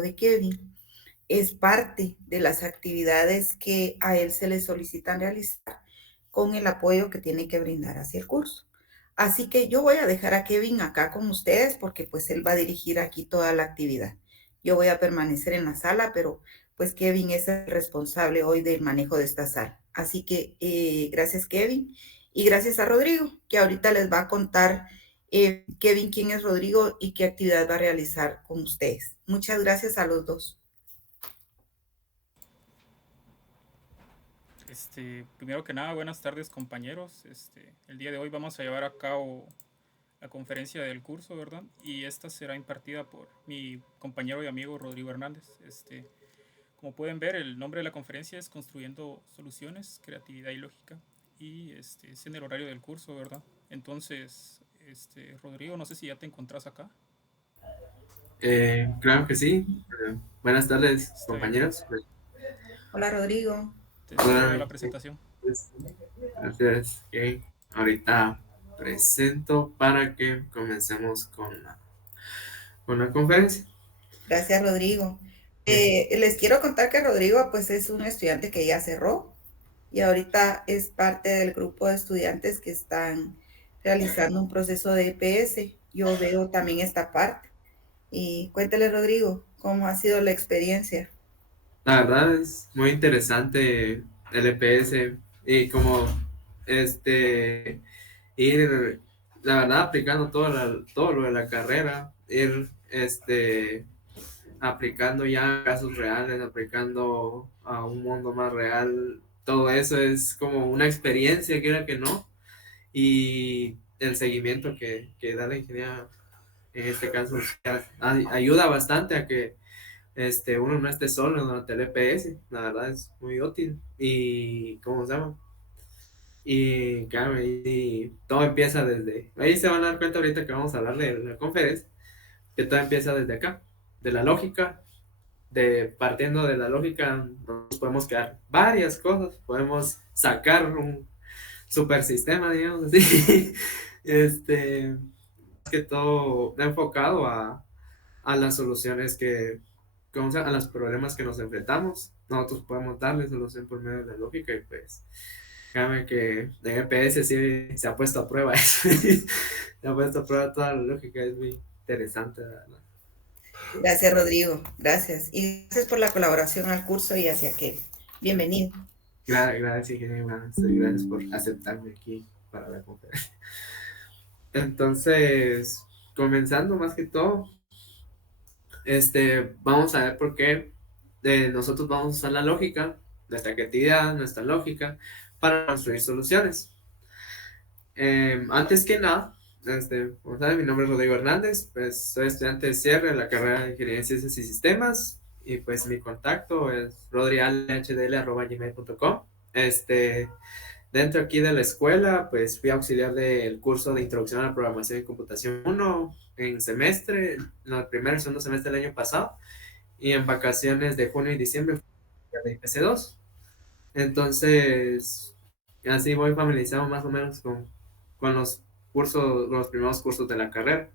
de Kevin es parte de las actividades que a él se le solicitan realizar con el apoyo que tiene que brindar hacia el curso. Así que yo voy a dejar a Kevin acá con ustedes porque pues él va a dirigir aquí toda la actividad. Yo voy a permanecer en la sala, pero pues Kevin es el responsable hoy del manejo de esta sala. Así que gracias Kevin y gracias a Rodrigo, que ahorita les va a contar Kevin quién es Rodrigo y qué actividad va a realizar con ustedes. Muchas gracias a los dos. Primero que nada, buenas tardes compañeros. El día de hoy vamos a llevar a cabo la conferencia del curso, ¿verdad? Y esta será impartida por mi compañero y amigo Rodrigo Hernández. Como pueden ver, el nombre de la conferencia es Construyendo Soluciones, Creatividad y Lógica. Y es en el horario del curso, ¿verdad? Entonces, Rodrigo, no sé si ya te encontrás acá. Claro que sí. Buenas tardes, Está bien. compañeros. Hola Rodrigo. Te cedo Hola, la presentación. pues, gracias. Ahorita presento para que comencemos con la conferencia. Gracias, Rodrigo. Eh, Les quiero contar que Rodrigo, pues, es un estudiante que ya cerró y ahorita es parte del grupo de estudiantes que están realizando un proceso de EPS. Yo veo también esta parte. Y cuéntale, Rodrigo, ¿cómo ha sido la experiencia? La verdad es muy interesante el EPS y como ir, la verdad, aplicando todo lo de la carrera, ir aplicando ya casos reales, aplicando a un mundo más real. Todo eso es como una experiencia, quiera que no, y el seguimiento que da la ingeniería en este caso ayuda bastante a que uno no esté solo durante el EPS. La verdad es muy útil. Y, ¿cómo se llama? Y claro, y todo empieza desde ahí. Se van a dar cuenta ahorita que vamos a hablar de la conferencia, que todo empieza desde acá, de la lógica. Partiendo de la lógica, nos podemos crear varias cosas, podemos sacar un super sistema, digamos así. este que todo enfocado a las soluciones a los problemas que nos enfrentamos. Nosotros podemos darle solución por medio de la lógica y pues créame que en EPS sí se ha puesto a prueba eso. Se ha puesto a prueba toda la lógica, es muy interesante, la verdad. Gracias, Rodrigo. Gracias. Y gracias por la colaboración al curso y hacia que. Bienvenido. Gracias, ingeniero. Gracias por aceptarme aquí para la conferencia. Entonces, comenzando más que todo, vamos a ver por qué nosotros vamos a usar la lógica, nuestra creatividad, nuestra lógica, para construir soluciones. Antes que nada, como saben, mi nombre es Rodrigo Hernández, pues soy estudiante de cierre de la carrera de Ingeniería en Ciencias y Sistemas, y pues mi contacto es rodrialhdl@gmail.com. Dentro aquí de la escuela, pues fui auxiliar del curso de Introducción a la Programación y Computación 1 en semestre, en el primer y segundo semestre del año pasado, y en vacaciones de junio y diciembre fui de IPC2. Entonces, así voy familiarizado más o menos con los cursos, los primeros cursos de la carrera.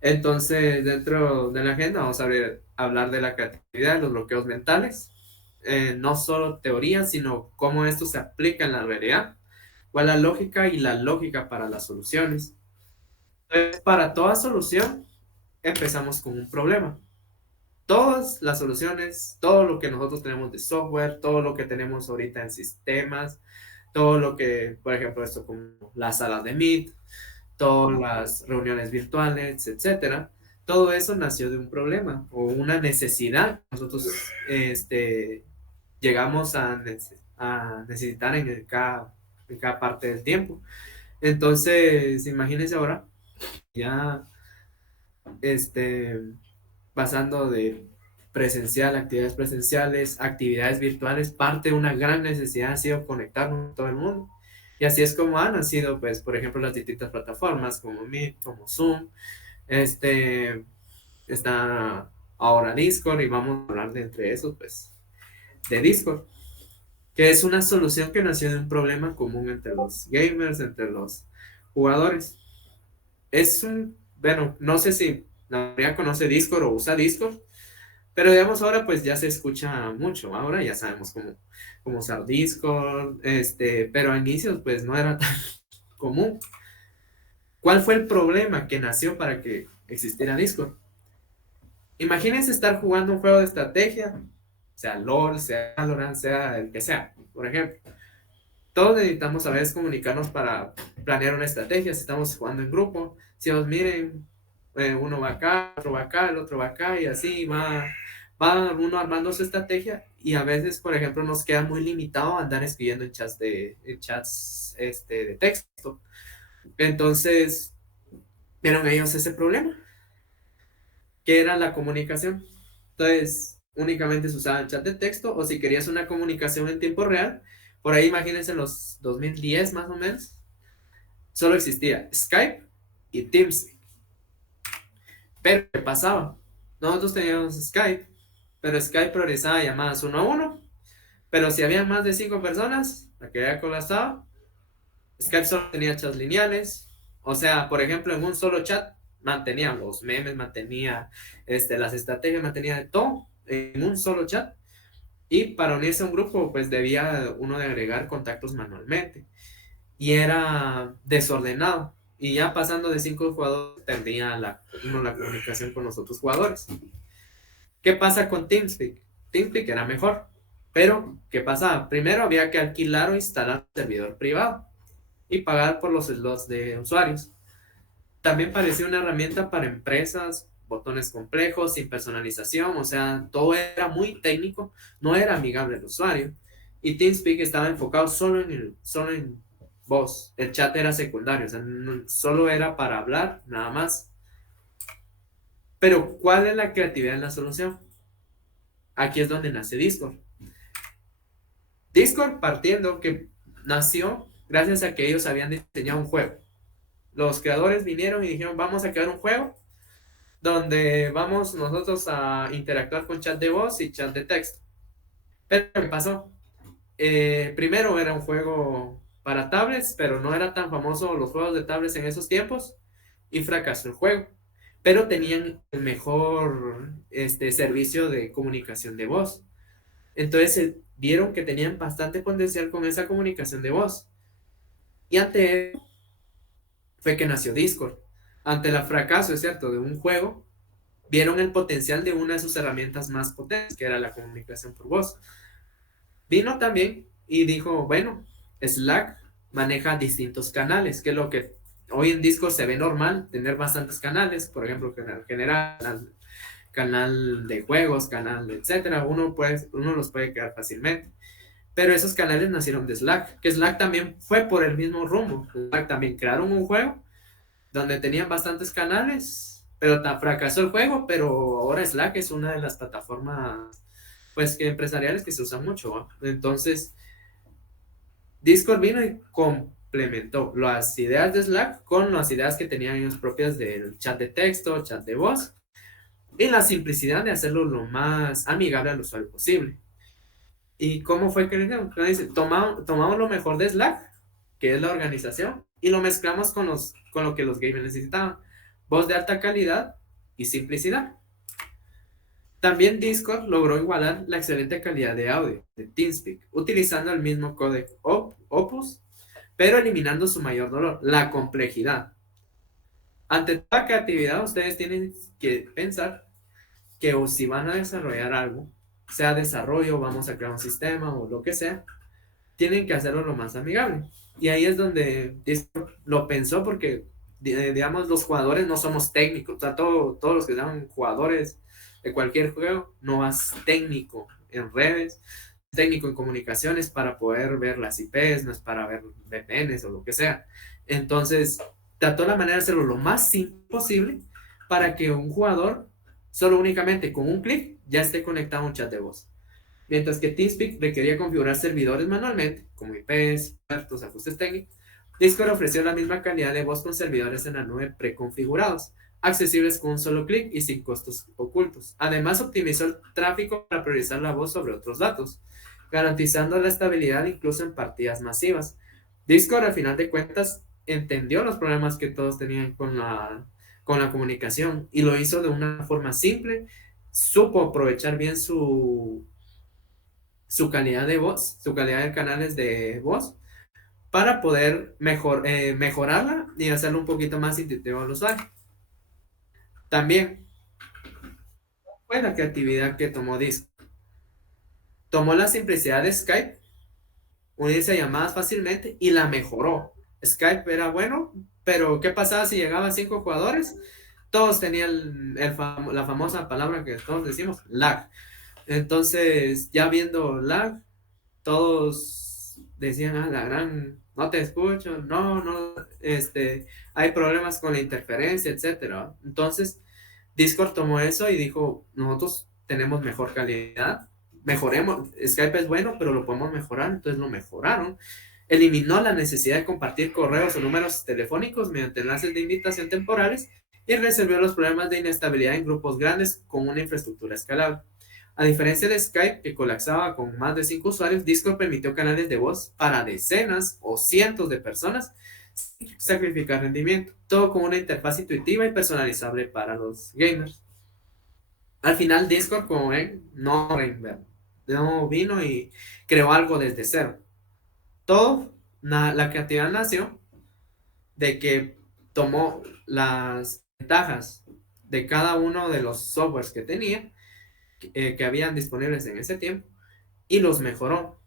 Entonces, dentro de la agenda vamos a hablar de la creatividad, de los bloqueos mentales, no solo teoría, sino cómo esto se aplica en la realidad, cuál es la lógica y la lógica para las soluciones. Entonces, para toda solución, empezamos con un problema. Todas las soluciones, todo lo que nosotros tenemos de software, todo lo que tenemos ahorita en sistemas, todo lo que, por ejemplo, esto como las salas de Meet, todas las reuniones virtuales, etcétera, todo eso nació de un problema o una necesidad que nosotros llegamos a necesitar en cada parte del tiempo. Entonces, imagínense ahora, ya este, pasando de presencial, actividades presenciales, actividades virtuales, parte de una gran necesidad ha sido conectarnos con todo el mundo. Y así es como han nacido, pues, por ejemplo, las distintas plataformas como Meet, como Zoom, está ahora Discord y vamos a hablar de entre esos, pues, de Discord, que es una solución que nació de un problema común entre los gamers, entre los jugadores. Bueno, no sé si la mayoría conoce Discord o usa Discord. Pero digamos ahora pues ya se escucha mucho, ahora ya sabemos cómo usar Discord, pero a inicios pues no era tan común. ¿Cuál fue el problema que nació para que existiera Discord? Imagínense estar jugando un juego de estrategia, sea LOL, sea Valorant, sea el que sea, por ejemplo. Todos necesitamos a veces comunicarnos para planear una estrategia. Si estamos jugando en grupo, si os miren, uno va acá, otro va acá, el otro va acá, y así va uno armando su estrategia. Y a veces, por ejemplo, nos queda muy limitado andar escribiendo en chats de texto. Entonces, vieron ellos ese problema, que era la comunicación. Entonces, únicamente se usaba el chat de texto, o si querías una comunicación en tiempo real, por ahí imagínense en los 2010 más o menos, solo existía Skype y Teams. Pero, ¿qué pasaba? Nosotros teníamos Skype, pero Skype priorizaba llamadas uno a uno, pero si había más de 5 personas, la que había colapsado, Skype solo tenía chats lineales. O sea, por ejemplo, en un solo chat mantenía los memes, mantenía las estrategias, mantenía de todo en un solo chat. Y para unirse a un grupo, pues debía uno de agregar contactos manualmente. Y era desordenado. Y ya pasando de 5 jugadores, perdía uno la comunicación con los otros jugadores. ¿Qué pasa con TeamSpeak? TeamSpeak era mejor. Pero, ¿qué pasaba? Primero había que alquilar o instalar un servidor privado y pagar por los slots de usuarios. También parecía una herramienta para empresas, botones complejos, sin personalización, o sea, todo era muy técnico, no era amigable al usuario. Y TeamSpeak estaba enfocado solo en voz. El chat era secundario, o sea, solo era para hablar, nada más. Pero, ¿cuál es la creatividad en la solución? Aquí es donde nace Discord. Discord partiendo que nació gracias a que ellos habían diseñado un juego. Los creadores vinieron y dijeron, vamos a crear un juego donde vamos nosotros a interactuar con chat de voz y chat de texto. Pero ¿qué pasó? Primero era un juego para tablets, pero no era tan famoso los juegos de tablets en esos tiempos y fracasó el juego. Pero tenían el mejor servicio de comunicación de voz. Entonces vieron que tenían bastante potencial con esa comunicación de voz. Y ante eso fue que nació Discord. Ante el fracaso, es cierto, de un juego, vieron el potencial de una de sus herramientas más potentes, que era la comunicación por voz. Vino también y dijo, bueno, Slack maneja distintos canales, que es lo que hoy en Discord se ve normal, tener bastantes canales, por ejemplo, canal general, canal de juegos, canal, etcétera. Uno los puede crear fácilmente. Pero esos canales nacieron de Slack, que Slack también fue por el mismo rumbo. Slack también crearon un juego donde tenían bastantes canales, pero fracasó el juego, pero ahora Slack es una de las plataformas pues que empresariales que se usan mucho, ¿no? Entonces Discord vino y complementó las ideas de Slack con las ideas que tenían ellos propias del chat de texto, chat de voz, y la simplicidad de hacerlo lo más amigable al usuario posible. ¿Y cómo fue que dijeron? Tomamos lo mejor de Slack, que es la organización, y lo mezclamos con lo que los gamers necesitaban. Voz de alta calidad y simplicidad. También Discord logró igualar la excelente calidad de audio de TeamSpeak, utilizando el mismo códec Opus, pero eliminando su mayor dolor, la complejidad. Ante toda creatividad, ustedes tienen que pensar que o si van a desarrollar algo, sea desarrollo, vamos a crear un sistema o lo que sea, tienen que hacerlo lo más amigable. Y ahí es donde Discord lo pensó porque, digamos, los jugadores no somos técnicos. O sea, todos los que sean jugadores de cualquier juego, no vas técnico en redes, técnico en comunicaciones para poder ver las IPs, no es para ver VPNs o lo que sea. Entonces, trató la manera de hacerlo lo más simple posible para que un jugador, solo únicamente con un clic, ya esté conectado a un chat de voz. Mientras que TeamSpeak requería configurar servidores manualmente, como IPs, puertos, ajustes técnicos, Discord ofreció la misma calidad de voz con servidores en la nube preconfigurados, accesibles con un solo clic y sin costos ocultos. Además, optimizó el tráfico para priorizar la voz sobre otros datos, garantizando la estabilidad incluso en partidas masivas. Discord, al final de cuentas, entendió los problemas que todos tenían con la comunicación y lo hizo de una forma simple, supo aprovechar bien su calidad de voz, su calidad de canales de voz, para poder mejorarla y hacerlo un poquito más intuitivo al usuario. También fue la creatividad que tomó Discord. Tomó la simplicidad de Skype, unirse a llamadas fácilmente, y la mejoró. Skype era bueno, pero ¿qué pasaba si llegaba a 5 jugadores? Todos tenían la famosa palabra que todos decimos, lag. Entonces, ya viendo lag, todos decían, ah, la gran, no te escucho, no, hay problemas con la interferencia, etcétera. Entonces, Discord tomó eso y dijo, nosotros tenemos mejor calidad, mejoremos, Skype es bueno, pero lo podemos mejorar, entonces lo mejoraron. Eliminó la necesidad de compartir correos o números telefónicos mediante enlaces de invitación temporales y resolvió los problemas de inestabilidad en grupos grandes con una infraestructura escalable. A diferencia de Skype, que colapsaba con más de 5 usuarios, Discord permitió canales de voz para decenas o cientos de personas sin sacrificar rendimiento, todo con una interfaz intuitiva y personalizable para los gamers. Al final, Discord, como ven, no vino y creó algo desde cero. La creatividad nació de que tomó las ventajas de cada uno de los softwares que tenía, que habían disponibles en ese tiempo, y los mejoró.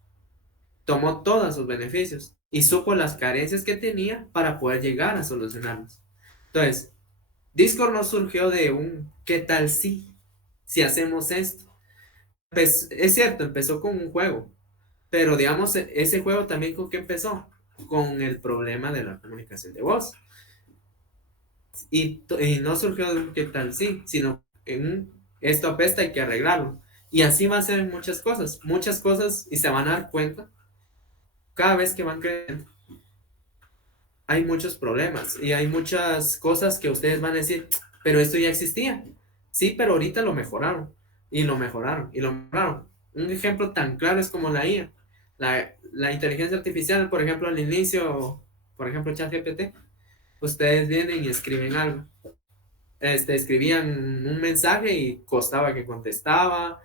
Tomó todos sus beneficios y supo las carencias que tenía para poder llegar a solucionarlos. Entonces, Discord no surgió de un ¿qué tal si hacemos esto? Pues, es cierto, empezó con un juego, pero digamos, ese juego también con qué empezó, con el problema de la comunicación de voz. Y no surgió de un ¿qué tal sino en esto apesta, hay que arreglarlo. Y así va a ser en muchas cosas, y se van a dar cuenta cada vez que van creciendo. Hay muchos problemas y hay muchas cosas que ustedes van a decir, pero esto ya existía. Sí, pero ahorita lo mejoraron y lo mejoraron y lo mejoraron. Un ejemplo tan claro es como la IA. La inteligencia artificial, por ejemplo, al inicio, por ejemplo, ChatGPT, ustedes vienen y escriben algo. Escribían un mensaje y costaba que contestaba.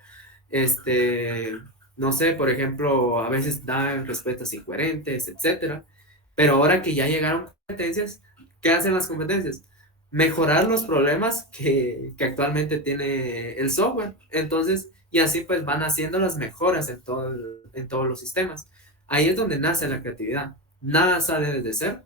No sé, por ejemplo, a veces dan respuestas incoherentes, etcétera. Pero ahora que ya llegaron competencias, ¿qué hacen las competencias? Mejorar los problemas que actualmente tiene el software. Entonces, y así pues van haciendo las mejoras en todos los sistemas. Ahí es donde nace la creatividad. Nada sale desde cero.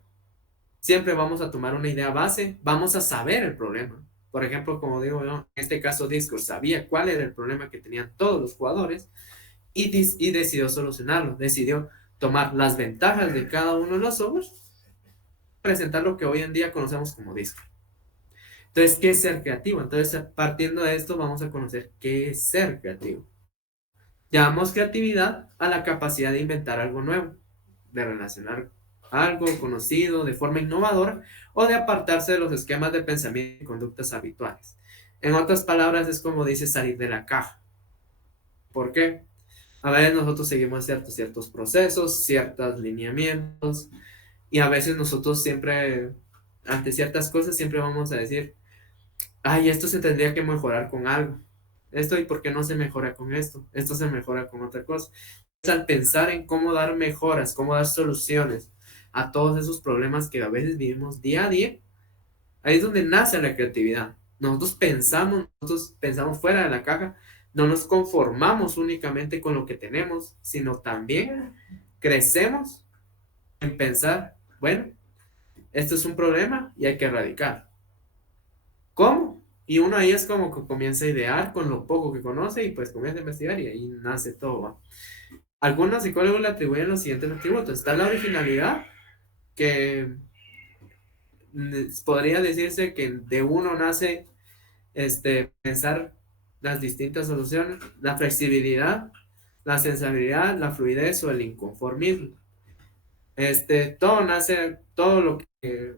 Siempre vamos a tomar una idea base, vamos a saber el problema. Por ejemplo, como digo yo, en este caso Discord sabía cuál era el problema que tenían todos los jugadores y decidió solucionarlo. Decidió tomar las ventajas de cada uno de los softwares, presentar lo que hoy en día conocemos como Discord. Entonces, ¿qué es ser creativo? Entonces, partiendo de esto, vamos a conocer qué es ser creativo. Llamamos creatividad a la capacidad de inventar algo nuevo, de relacionar algo conocido de forma innovadora o de apartarse de los esquemas de pensamiento y conductas habituales. En otras palabras, es como dice salir de la caja. ¿Por qué? A veces nosotros seguimos ciertos procesos, ciertos lineamientos, y a veces nosotros siempre, ante ciertas cosas, siempre vamos a decir, ay, esto se tendría que mejorar con algo. Esto, ¿y por qué no se mejora con esto? Esto se mejora con otra cosa. Al pensar en cómo dar mejoras, cómo dar soluciones a todos esos problemas que a veces vivimos día a día, ahí es donde nace la creatividad. Nosotros pensamos fuera de la caja, no nos conformamos únicamente con lo que tenemos, sino también crecemos en pensar, bueno, esto es un problema y hay que erradicar. ¿Cómo? Y uno ahí es como que comienza a idear con lo poco que conoce y pues comienza a investigar y ahí nace todo, ¿va? Algunos psicólogos le atribuyen los siguientes atributos. Está la originalidad, que podría decirse que de uno nace pensar las distintas soluciones, la flexibilidad, la sensibilidad, la fluidez o el inconformismo. Todo lo que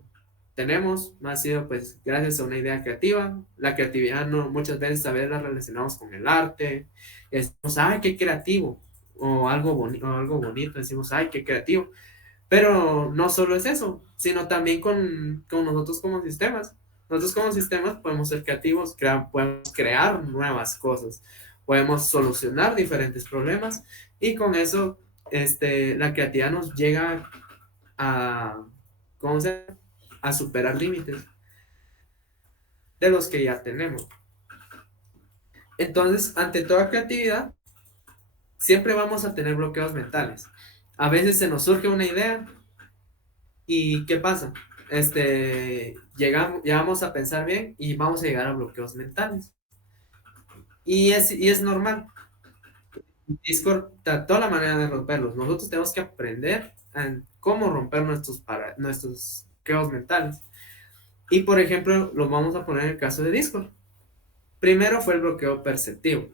tenemos ha sido pues gracias a una idea creativa. La creatividad muchas veces a veces la relacionamos con el arte. Decimos, ay, qué creativo, o algo bonito, decimos, ay, qué creativo. Pero no solo es eso, sino también con nosotros como sistemas. Nosotros como sistemas podemos ser creativos, podemos crear nuevas cosas, podemos solucionar diferentes problemas y con eso la creatividad nos llega a, ¿cómo se llama? A superar límites de los que ya tenemos. Entonces, ante toda creatividad, siempre vamos a tener bloqueos mentales. A veces se nos surge una idea y ¿qué pasa? Llegamos a pensar bien y vamos a llegar a bloqueos mentales. Y es normal. Discord trató la manera de romperlos. Nosotros tenemos que aprender a cómo romper nuestros bloqueos mentales. Y por ejemplo, lo vamos a poner en el caso de Discord. Primero fue el bloqueo perceptivo.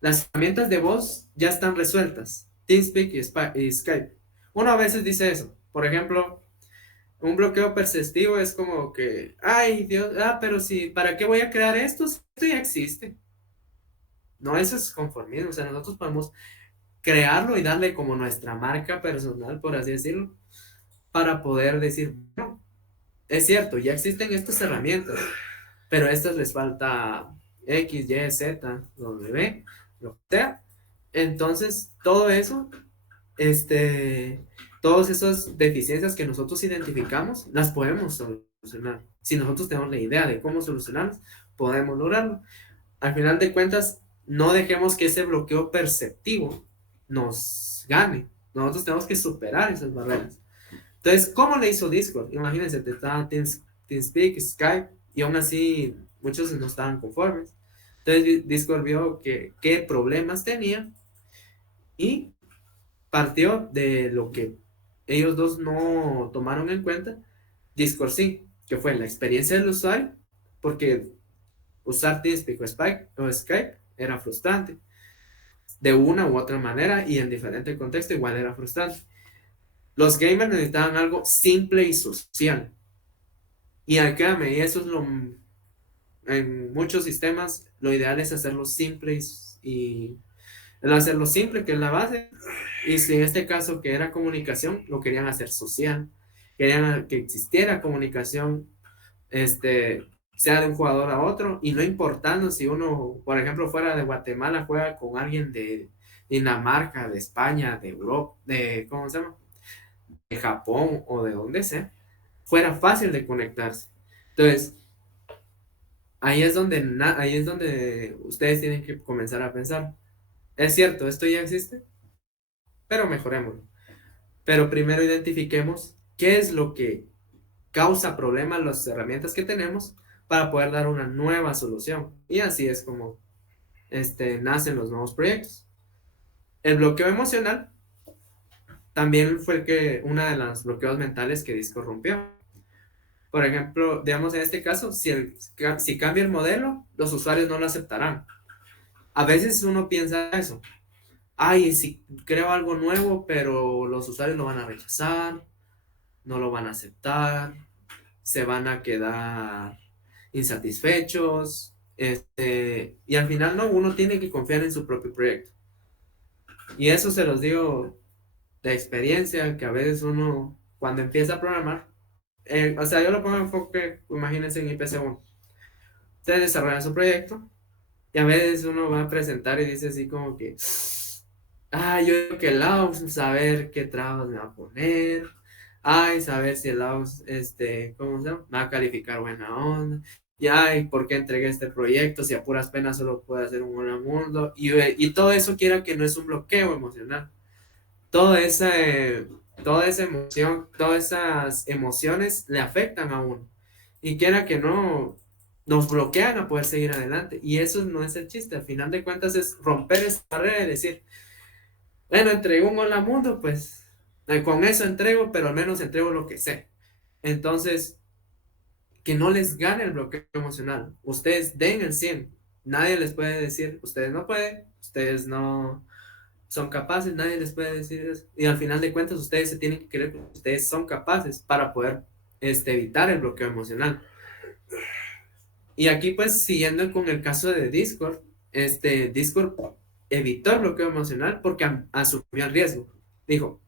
Las herramientas de voz ya están resueltas. TeamSpeak y Skype. Uno a veces dice eso. Por ejemplo, un bloqueo perceptivo es como que, ay Dios, pero sí, ¿para qué voy a crear esto? Si esto ya existe. No, eso es conformismo. O sea, nosotros podemos crearlo y darle como nuestra marca personal, por así decirlo, para poder decir, no, es cierto, ya existen estas herramientas, pero a estas les falta X, Y, Z, W, lo que sea. Entonces, todo eso, todas esas deficiencias que nosotros identificamos, las podemos solucionar. Si nosotros tenemos la idea de cómo solucionarlas, podemos lograrlo. Al final de cuentas, no dejemos que ese bloqueo perceptivo nos gane. Nosotros tenemos que superar esas barreras. Entonces, ¿cómo le hizo Discord? Imagínense, te estaba TeamSpeak, Skype, y aún así muchos no estaban conformes. Entonces, Discord vio qué problemas tenía y partió de lo que ellos dos no tomaron en cuenta. Discord sí, que fue la experiencia del usuario, porque usar TeamSpeak o Skype era frustrante de una u otra manera y en diferente contexto igual era frustrante. Los gamers necesitaban algo simple y social. Y créanme, y eso es en muchos sistemas, lo ideal es hacerlo simple y el hacerlo simple, que es la base. Y si en este caso que era comunicación, lo querían hacer social. Querían que existiera comunicación, sea de un jugador a otro, y no importando si uno, por ejemplo, fuera de Guatemala, juega con alguien de Dinamarca, de España, de Europa, ¿cómo se llama? De Japón o de donde sea, fuera fácil de conectarse. Entonces, ahí es donde ustedes tienen que comenzar a pensar. Es cierto, esto ya existe, pero mejorémoslo. Pero primero identifiquemos qué es lo que causa problemas, las herramientas que tenemos para poder dar una nueva solución. Y así es como nacen los nuevos proyectos. El bloqueo emocional también fue uno de los bloqueos mentales que Discord rompió. Por ejemplo, digamos en este caso, si cambia el modelo, los usuarios no lo aceptarán. A veces uno piensa eso. Ay, si creo algo nuevo, pero los usuarios lo van a rechazar, no lo van a aceptar, se van a quedar insatisfechos, y al final no, uno tiene que confiar en su propio proyecto. Y eso se los digo de experiencia, que a veces uno, cuando empieza a programar, o sea, yo lo pongo en enfoque, imagínense en IPC1. Ustedes desarrollan su proyecto y a veces uno va a presentar y dice así como que, yo digo que el AUS, saber qué trabas me va a poner, saber si el AUS, ¿cómo se llama? Me va a calificar buena onda, y ¿por qué entregué este proyecto si a puras penas solo puede hacer un buen mundo? Y todo eso quiera que no es un bloqueo emocional. Toda esa, toda esa emoción, todas esas emociones le afectan a uno. Y quiera que no, nos bloquean a poder seguir adelante. Y eso no es el chiste. Al final de cuentas es romper esa barrera y decir, bueno, entrego un hola mundo, pues con eso entrego, pero al menos entrego lo que sé. Entonces, que no les gane el bloqueo emocional. Ustedes den el 100. Nadie les puede decir, ustedes no pueden, ustedes no son capaces, nadie les puede decir eso. Y al final de cuentas, ustedes se tienen que creer que ustedes son capaces para poder evitar el bloqueo emocional. Y aquí, pues, siguiendo con el caso de Discord, Discord evitó el bloqueo emocional porque asumió el riesgo. Dijo,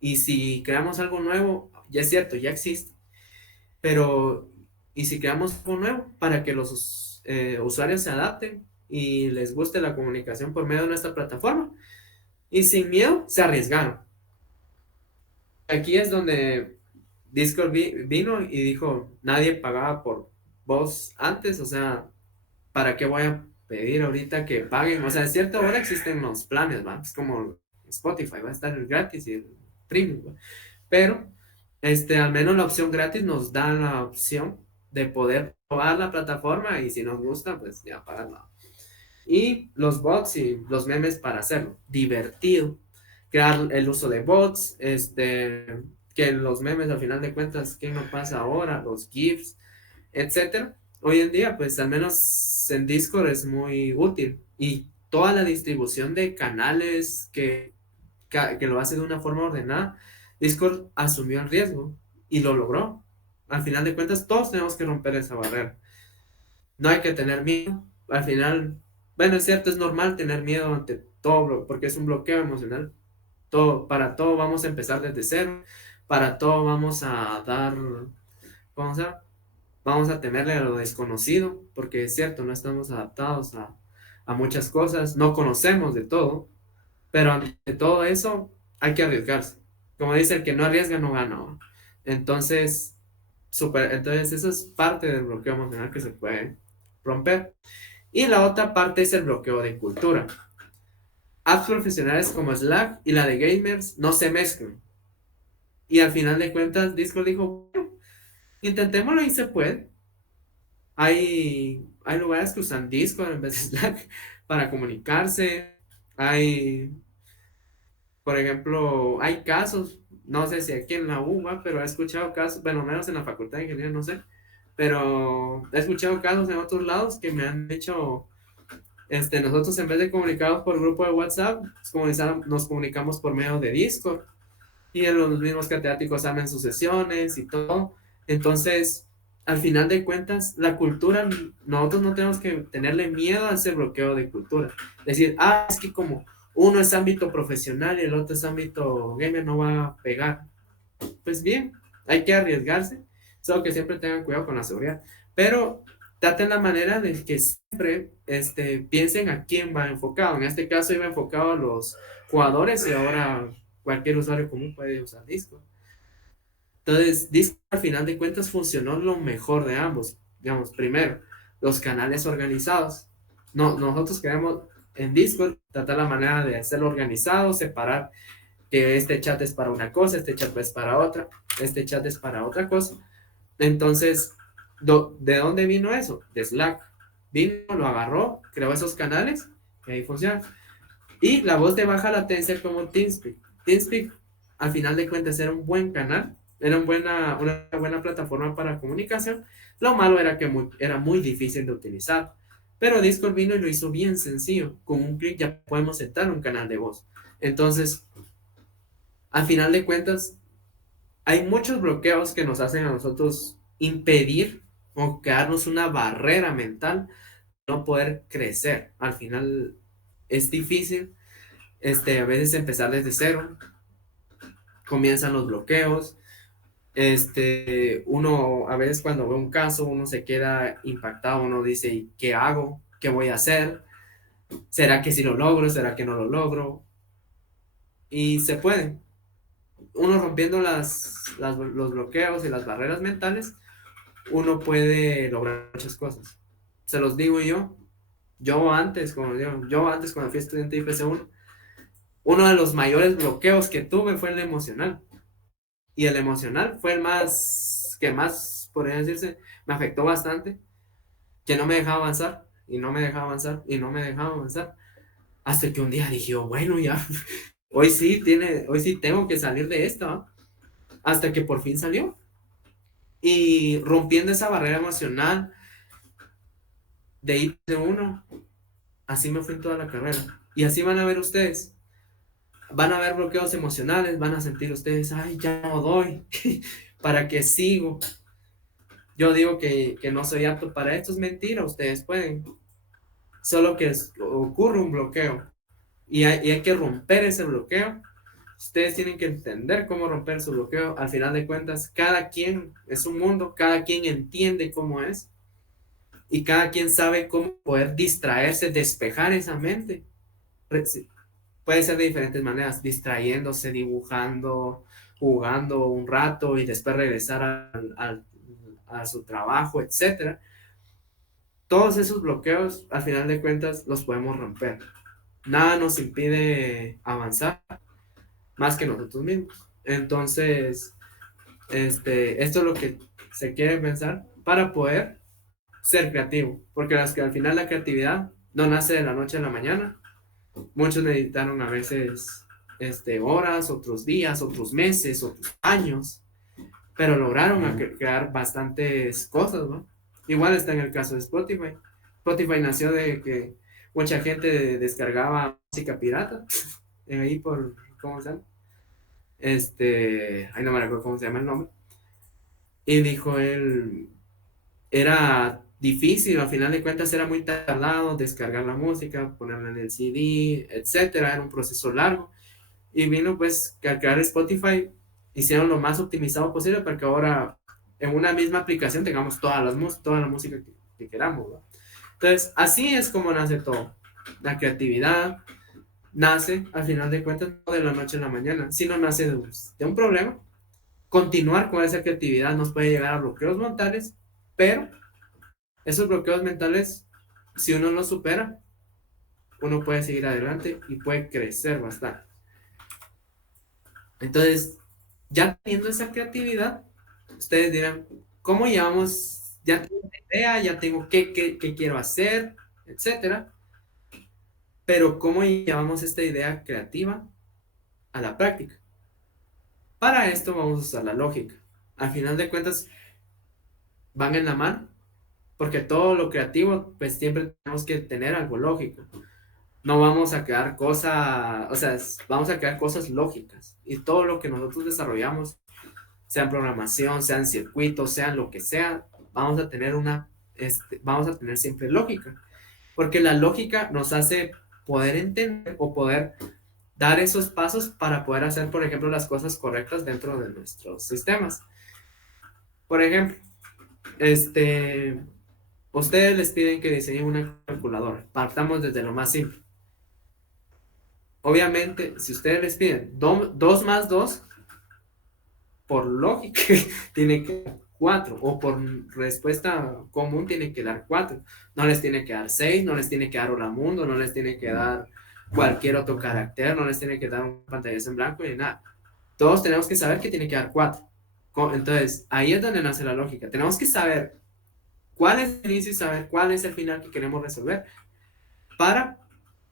y si creamos algo nuevo, ya es cierto, ya existe, pero y si creamos algo nuevo para que los usuarios se adapten y les guste la comunicación por medio de nuestra plataforma. Y sin miedo se arriesgaron. Aquí es donde Discord vino y dijo, nadie pagaba por voz antes, o sea, ¿para qué voy a pedir ahorita que paguen? O sea, es cierto, ahora existen los planes, ¿va? Es como Spotify, va a estar el gratis y el premium, ¿va? Pero, al menos la opción gratis nos da la opción de poder probar la plataforma y si nos gusta, pues ya pagarla. Y los bots y los memes para hacerlo divertido, crear el uso de bots, que los memes al final de cuentas, ¿qué nos pasa ahora? Los GIFs, etcétera. Hoy en día, pues al menos en Discord es muy útil y toda la distribución de canales que lo hace de una forma ordenada, Discord asumió el riesgo y lo logró. Al final de cuentas, todos tenemos que romper esa barrera. No hay que tener miedo. Al final, bueno, es cierto, es normal tener miedo ante todo, porque es un bloqueo emocional. Para todo vamos a empezar desde cero. Para todo vamos a dar, vamos vamos a temerle a lo desconocido, porque es cierto, no estamos adaptados a muchas cosas, no conocemos de todo, pero ante todo eso hay que arriesgarse. Como dice, el que no arriesga no gana, ¿no? Entonces, entonces eso es parte del bloqueo emocional que se puede romper. Y la otra parte es el bloqueo de cultura. Apps profesionales como Slack y la de gamers no se mezclan. Y al final de cuentas, Discord dijo, bueno, intentémoslo y se puede. Hay lugares que usan Discord en vez de Slack para comunicarse. Hay, por ejemplo, hay casos, no sé si aquí en la UBA, pero he escuchado casos, bueno, menos en la Facultad de Ingeniería, no sé, pero he escuchado casos en otros lados que me han hecho, nosotros en vez de comunicarnos por grupo de WhatsApp, nos comunicamos por medio de Discord y en los mismos catedráticos abren sus sesiones y todo. Entonces, al final de cuentas, la cultura, nosotros no tenemos que tenerle miedo a ese bloqueo de cultura. Decir, es que como uno es ámbito profesional y el otro es ámbito gamer, no va a pegar. Pues bien, hay que arriesgarse, solo que siempre tengan cuidado con la seguridad. Pero traten la manera de que siempre piensen a quién va enfocado. En este caso iba enfocado a los jugadores y ahora cualquier usuario común puede usar Discord. Entonces, Discord al final de cuentas funcionó lo mejor de ambos. Digamos, primero, los canales organizados. No, nosotros queremos en Discord tratar la manera de hacerlo organizado, separar que este chat es para una cosa, este chat es para otra, este chat es para otra cosa. Entonces, ¿de dónde vino eso? De Slack. Vino, lo agarró, creó esos canales, y ahí funciona. Y la voz de baja latencia como TeamSpeak. TeamSpeak, al final de cuentas, era un buen canal, era una buena plataforma para comunicación. Lo malo era que era muy difícil de utilizar. Pero Discord vino y lo hizo bien sencillo. Con un clic ya podemos sentar un canal de voz. Entonces, al final de cuentas, hay muchos bloqueos que nos hacen a nosotros impedir o crearnos una barrera mental, no poder crecer. Al final es difícil, a veces empezar desde cero, comienzan los bloqueos, uno a veces cuando ve un caso, uno se queda impactado, uno dice, ¿y qué hago? ¿Qué voy a hacer? ¿Será que sí lo logro? ¿Será que no lo logro? Y se puede. Uno rompiendo los bloqueos y las barreras mentales, uno puede lograr muchas cosas. Se los digo yo antes, cuando fui estudiante de IPC1, uno de los mayores bloqueos que tuve fue el emocional. Y el emocional fue que más, podría decirse, me afectó bastante, que no me dejaba avanzar, y no me dejaba avanzar, y no me dejaba avanzar, hasta que un día dije, bueno, ya, hoy sí tengo que salir de esto, ¿no? Hasta que por fin salió. Y rompiendo esa barrera emocional de ir de uno, así me fui en toda la carrera. Y así van a ver ustedes. Van a haber bloqueos emocionales, van a sentir ustedes, ay, ya no doy, ¿para qué sigo? Yo digo que no soy apto para esto, es mentira, ustedes pueden. Solo que ocurre un bloqueo y hay que romper ese bloqueo Ustedes tienen que entender cómo romper su bloqueo. Al final de cuentas, cada quien es un mundo, cada quien entiende cómo es y cada quien sabe cómo poder distraerse, despejar esa mente. Puede ser de diferentes maneras, distrayéndose, dibujando, jugando un rato y después regresar a su trabajo, etcétera. Todos esos bloqueos, al final de cuentas, los podemos romper. Nada nos impide avanzar más que nosotros mismos. Entonces, esto es lo que se quiere pensar para poder ser creativo, porque al final la creatividad no nace de la noche a la mañana. Muchos necesitaron a veces horas, otros días, otros meses, otros años, pero lograron crear bastantes cosas, ¿no? Igual está en el caso de Spotify. Spotify nació de que mucha gente descargaba música pirata, ahí por, ¿cómo se llama? Ahí no me recuerdo cómo se llama el nombre. Y dijo él, era difícil, al final de cuentas era muy tardado descargar la música, ponerla en el CD, etcétera, era un proceso largo. Y vino pues que al crear Spotify hicieron lo más optimizado posible para que ahora en una misma aplicación tengamos toda la música que queramos, ¿no? Entonces, así es como nace todo. La creatividad nace, al final de cuentas, no de la noche a la mañana, sino nace de un problema. Continuar con esa creatividad nos puede llegar a bloqueos mentales, pero esos bloqueos mentales, si uno los supera, uno puede seguir adelante y puede crecer bastante. Entonces, ya teniendo esa creatividad, ustedes dirán, ¿cómo llevamos? Ya tengo una idea, ya tengo qué quiero hacer, etcétera. Pero ¿cómo llevamos esta idea creativa a la práctica? Para esto vamos a usar la lógica. Al final de cuentas, van en la mano, porque todo lo creativo, pues siempre tenemos que tener algo lógico. No vamos a crear cosas, o sea, vamos a crear cosas lógicas. Y todo lo que nosotros desarrollamos, sea en programación, sea en circuitos, sea en lo que sea, vamos a tener vamos a tener siempre lógica. Porque la lógica nos hace poder entender o poder dar esos pasos para poder hacer, por ejemplo, las cosas correctas dentro de nuestros sistemas. Por ejemplo, ustedes les piden que diseñen una calculadora. Partamos desde lo más simple. Obviamente, si ustedes les piden 2 más 2, por lógica, tiene que dar 4, o por respuesta común tiene que dar 4. No les tiene que dar 6, no les tiene que dar Hola Mundo, no les tiene que dar cualquier otro carácter, no les tiene que dar un pantallazo en blanco ni nada. Todos tenemos que saber que tiene que dar 4. Entonces, ahí es donde nace la lógica. Tenemos que saber cuál es el inicio y saber cuál es el final que queremos resolver para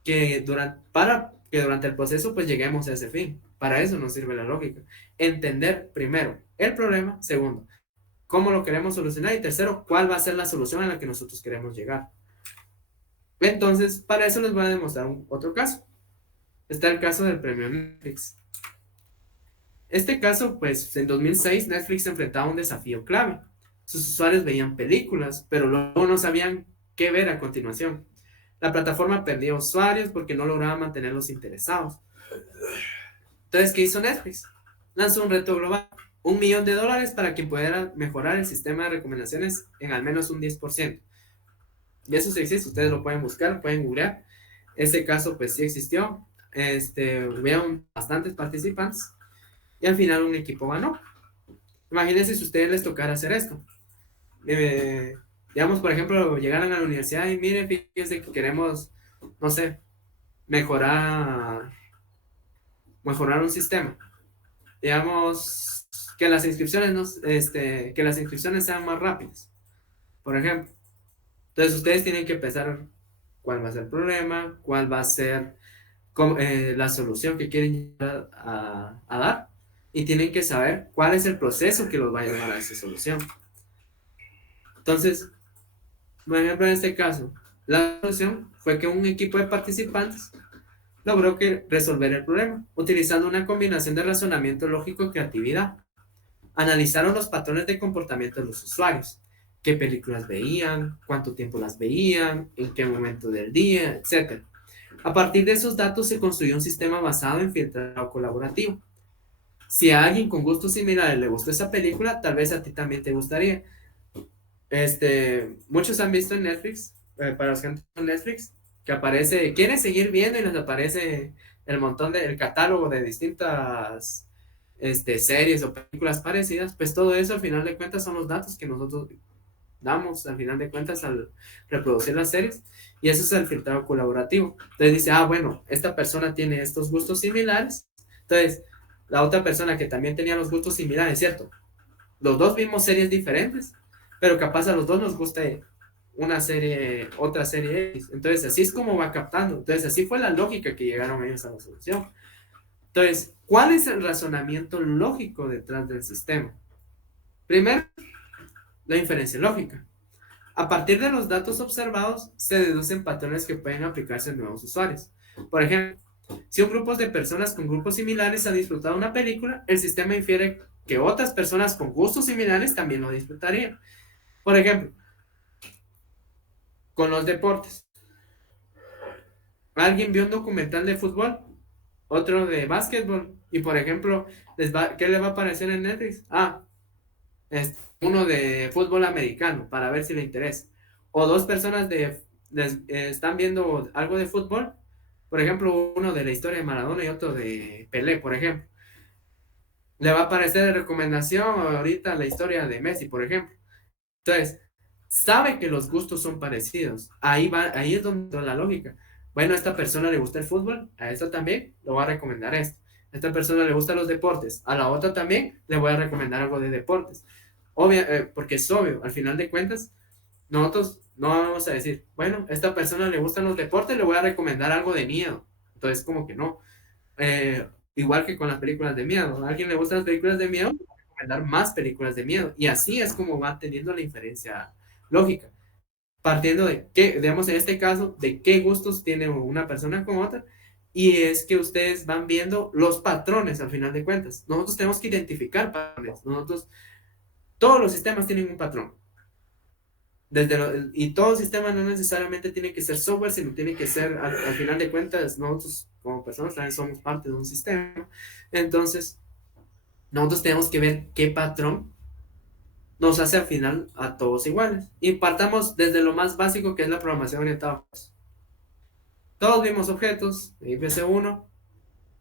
que durante el proceso pues lleguemos a ese fin. Para eso nos sirve la lógica. Entender primero el problema, segundo, cómo lo queremos solucionar y tercero, cuál va a ser la solución a la que nosotros queremos llegar. Entonces, para eso les voy a demostrar otro caso. Está el caso del premio Netflix. Este caso, pues en 2006 Netflix enfrentaba un desafío clave. Sus usuarios veían películas, pero luego no sabían qué ver a continuación. La plataforma perdía usuarios porque no lograba mantenerlos interesados. Entonces, ¿qué hizo Netflix? Lanzó un reto global, $1 millón para quien pudiera mejorar el sistema de recomendaciones en al menos un 10%. Y eso sí existe, ustedes lo pueden buscar, pueden googlear. Ese caso, pues sí existió. Hubieron bastantes participantes y al final un equipo ganó. Imagínense si a ustedes les tocara hacer esto. Digamos, por ejemplo, llegaran a la universidad y miren, fíjense que queremos, no sé, mejorar un sistema. Digamos, que las inscripciones, que las inscripciones sean más rápidas, por ejemplo. Entonces, ustedes tienen que pensar cuál va a ser el problema, cuál va a ser la solución que quieren a dar, y tienen que saber cuál es el proceso que los va a llevar a esa solución. Entonces, por ejemplo, en este caso, la solución fue que un equipo de participantes logró resolver el problema utilizando una combinación de razonamiento lógico y creatividad. Analizaron los patrones de comportamiento de los usuarios, qué películas veían, cuánto tiempo las veían, en qué momento del día, etc. A partir de esos datos se construyó un sistema basado en filtrado colaborativo. Si a alguien con gustos similares le gustó esa película, tal vez a ti también te gustaría. Muchos han visto en Netflix, para los que han visto en Netflix, que aparece, quieren seguir viendo y les aparece el montón el catálogo de distintas series o películas parecidas. Pues todo eso al final de cuentas son los datos que nosotros damos al final de cuentas al reproducir las series, y eso es el filtrado colaborativo. Entonces dice, bueno, esta persona tiene estos gustos similares, entonces la otra persona que también tenía los gustos similares, ¿cierto? Los dos vimos series diferentes, pero capaz a los dos nos gusta una serie, otra serie X. Entonces así es como va captando. Entonces así fue la lógica que llegaron ellos a la solución. Entonces, ¿cuál es el razonamiento lógico detrás del sistema? Primero, la inferencia lógica. A partir de los datos observados, se deducen patrones que pueden aplicarse a nuevos usuarios. Por ejemplo, si un grupo de personas con grupos similares ha disfrutado una película, el sistema infiere que otras personas con gustos similares también lo disfrutarían. Por ejemplo, con los deportes. Alguien vio un documental de fútbol, otro de básquetbol, y por ejemplo, ¿qué le va a aparecer en Netflix? Es uno de fútbol americano, para ver si le interesa. O dos personas están viendo algo de fútbol, por ejemplo, uno de la historia de Maradona y otro de Pelé, por ejemplo. Le va a aparecer de recomendación ahorita la historia de Messi, por ejemplo. Entonces, sabe que los gustos son parecidos. Ahí es donde la lógica. Bueno, a esta persona le gusta el fútbol, a esta también le voy a recomendar esto. A esta persona le gustan los deportes, a la otra también le voy a recomendar algo de deportes. Porque es obvio, al final de cuentas, nosotros no vamos a decir, bueno, a esta persona le gustan los deportes, le voy a recomendar algo de miedo. Entonces, como que no. Igual que con las películas de miedo. A alguien le gustan las películas de miedo, le voy a recomendar más películas de miedo. Y así es como va teniendo la inferencia lógica. Partiendo de qué, digamos en este caso, de qué gustos tiene una persona con otra. Y es que ustedes van viendo los patrones al final de cuentas. Nosotros tenemos que identificar patrones. Todos los sistemas tienen un patrón. Y todo sistema no necesariamente tiene que ser software, sino tiene que ser, al final de cuentas, nosotros como personas también somos parte de un sistema. Entonces, nosotros tenemos que ver qué patrón nos hace al final a todos iguales. Y partamos desde lo más básico, que es la programación orientada a objetos. Todos vimos objetos, IPC1,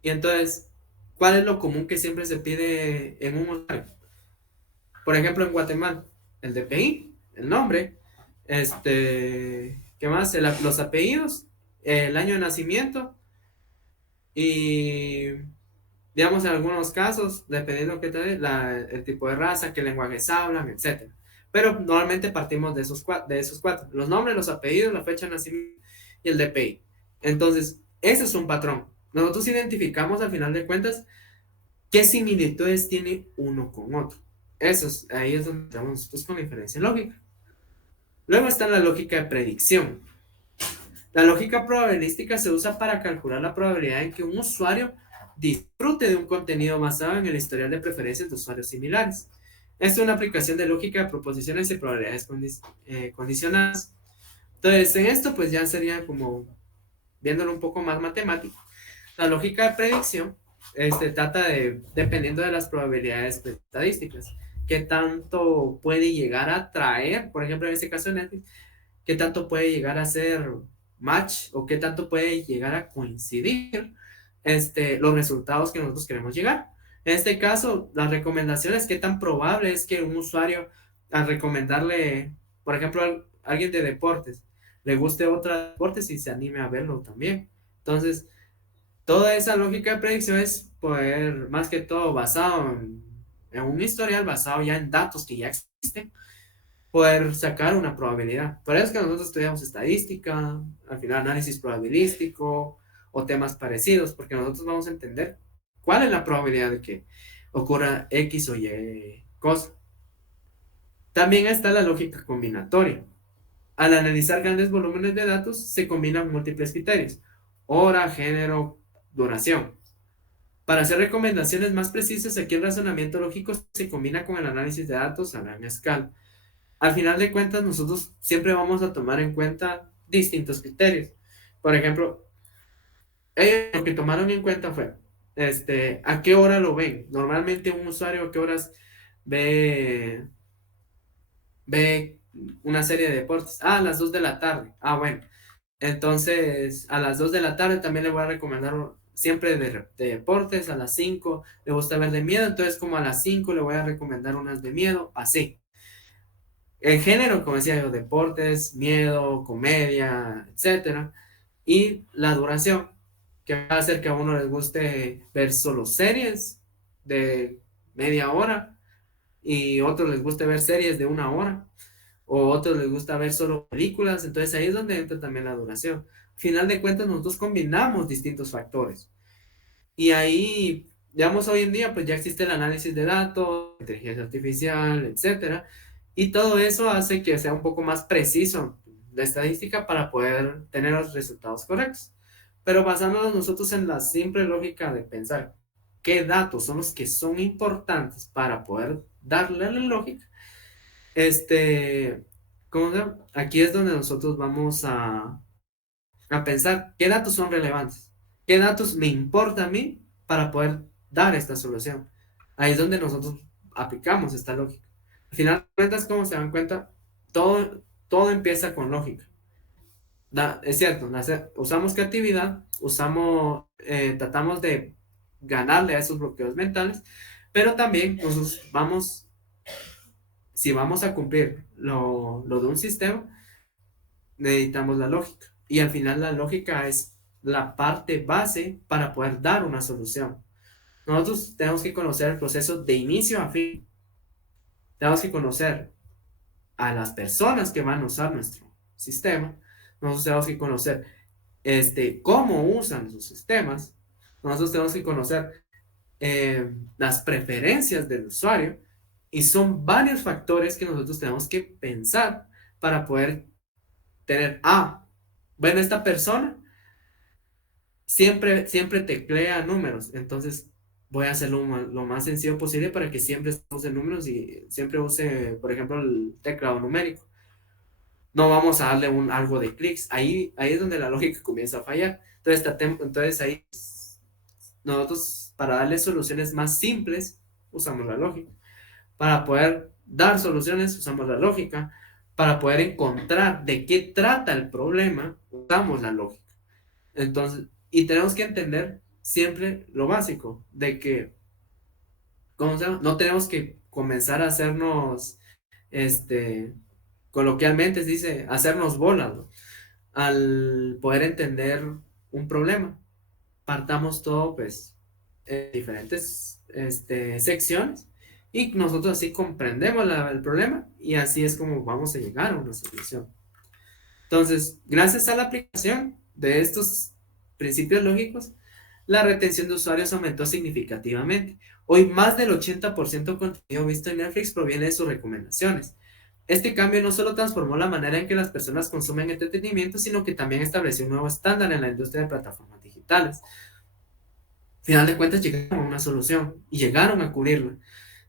y entonces, ¿cuál es lo común que siempre se pide en un usuario? Por ejemplo, en Guatemala, el DPI, el nombre, ¿qué más? Los apellidos, el año de nacimiento y, digamos, en algunos casos, dependiendo qué tal, el tipo de raza, qué lenguajes hablan, etcétera. Pero normalmente partimos de esos cuatro: los nombres, los apellidos, la fecha de nacimiento y el DPI. Entonces, ese es un patrón. Nosotros identificamos al final de cuentas qué similitudes tiene uno con otro. Ahí es donde estamos nosotros con la inferencia lógica. Luego está la lógica de predicción. La lógica probabilística se usa para calcular la probabilidad en que un usuario disfrute de un contenido basado en el historial de preferencias de usuarios similares. Esta es una aplicación de lógica de proposiciones y probabilidades condicionadas. Entonces, en esto pues ya sería como viéndolo un poco más matemático. La lógica de predicción trata dependiendo de las probabilidades estadísticas, qué tanto puede llegar a traer, por ejemplo, en este caso de Netflix, qué tanto puede llegar a ser match o qué tanto puede llegar a coincidir los resultados que nosotros queremos llegar. En este caso, las recomendaciones, qué tan probable es que un usuario, al recomendarle, por ejemplo, a alguien de deportes, le guste otro deporte y se anime a verlo también. Entonces, toda esa lógica de predicción es poder, más que todo, basado en un historial, basado ya en datos que ya existen, poder sacar una probabilidad. Por eso es que nosotros estudiamos estadística, al final análisis probabilístico o temas parecidos, porque nosotros vamos a entender cuál es la probabilidad de que ocurra X o Y cosa. También está la lógica combinatoria. Al analizar grandes volúmenes de datos, se combinan múltiples criterios: hora, género, duración. Para hacer recomendaciones más precisas, aquí el razonamiento lógico se combina con el análisis de datos a gran escala. Al final de cuentas, nosotros siempre vamos a tomar en cuenta distintos criterios. Por ejemplo, ellos lo que tomaron en cuenta fue, ¿a qué hora lo ven? Normalmente un usuario a qué horas ve, ve una serie de deportes. Ah, a las 2 de la tarde. Ah, bueno. Entonces, a las 2 de la tarde también le voy a recomendar siempre de deportes, a las 5 le gusta ver de miedo, entonces como a las 5 le voy a recomendar unas de miedo, así. El género, como decía yo, deportes, miedo, comedia, etcétera. Y la duración, que va a hacer que a uno les guste ver solo series de media hora y otros les guste ver series de una hora o otros les gusta ver solo películas, entonces ahí es donde entra también la duración. Al final de cuentas, nosotros combinamos distintos factores y ahí, digamos, hoy en día, pues ya existe el análisis de datos, inteligencia artificial, etcétera, y todo eso hace que sea un poco más preciso la estadística para poder tener los resultados correctos. Pero basándonos nosotros en la simple lógica de pensar qué datos son los que son importantes para poder darle la lógica, ¿cómo se llama? Aquí es donde nosotros vamos a pensar qué datos son relevantes, qué datos me importa a mí para poder dar esta solución. Ahí es donde nosotros aplicamos esta lógica. Al final de cuentas, como se dan cuenta, todo empieza con lógica. Es cierto, usamos creatividad, tratamos de ganarle a esos bloqueos mentales, pero también nosotros si vamos a cumplir lo de un sistema, necesitamos la lógica. Y al final la lógica es la parte base para poder dar una solución. Nosotros tenemos que conocer el proceso de inicio a fin. Tenemos que conocer a las personas que van a usar nuestro sistema. Nosotros tenemos que conocer cómo usan sus sistemas. Nosotros tenemos que conocer las preferencias del usuario. Y son varios factores que nosotros tenemos que pensar para poder tener, bueno, esta persona siempre teclea números, entonces voy a hacerlo lo más sencillo posible para que siempre use números y siempre use, por ejemplo, el teclado numérico. No vamos a darle algo de clics, ahí es donde la lógica comienza a fallar. Entonces ahí nosotros, para darle soluciones más simples, usamos la lógica. Para poder dar soluciones, usamos la lógica. Para poder encontrar de qué trata el problema, usamos la lógica. Entonces, y tenemos que entender siempre lo básico, de que, ¿cómo se llama? No tenemos que comenzar a hacernos, coloquialmente se dice, hacernos bolas, ¿no? Al poder entender un problema. Partamos todo, pues, en diferentes, secciones y nosotros así comprendemos el problema y así es como vamos a llegar a una solución. Entonces, gracias a la aplicación de estos principios lógicos, la retención de usuarios aumentó significativamente. Hoy más del 80% del contenido visto en Netflix proviene de sus recomendaciones. Este cambio no solo transformó la manera en que las personas consumen entretenimiento, sino que también estableció un nuevo estándar en la industria de plataformas digitales. Al final de cuentas llegaron a una solución y llegaron a cubrirla.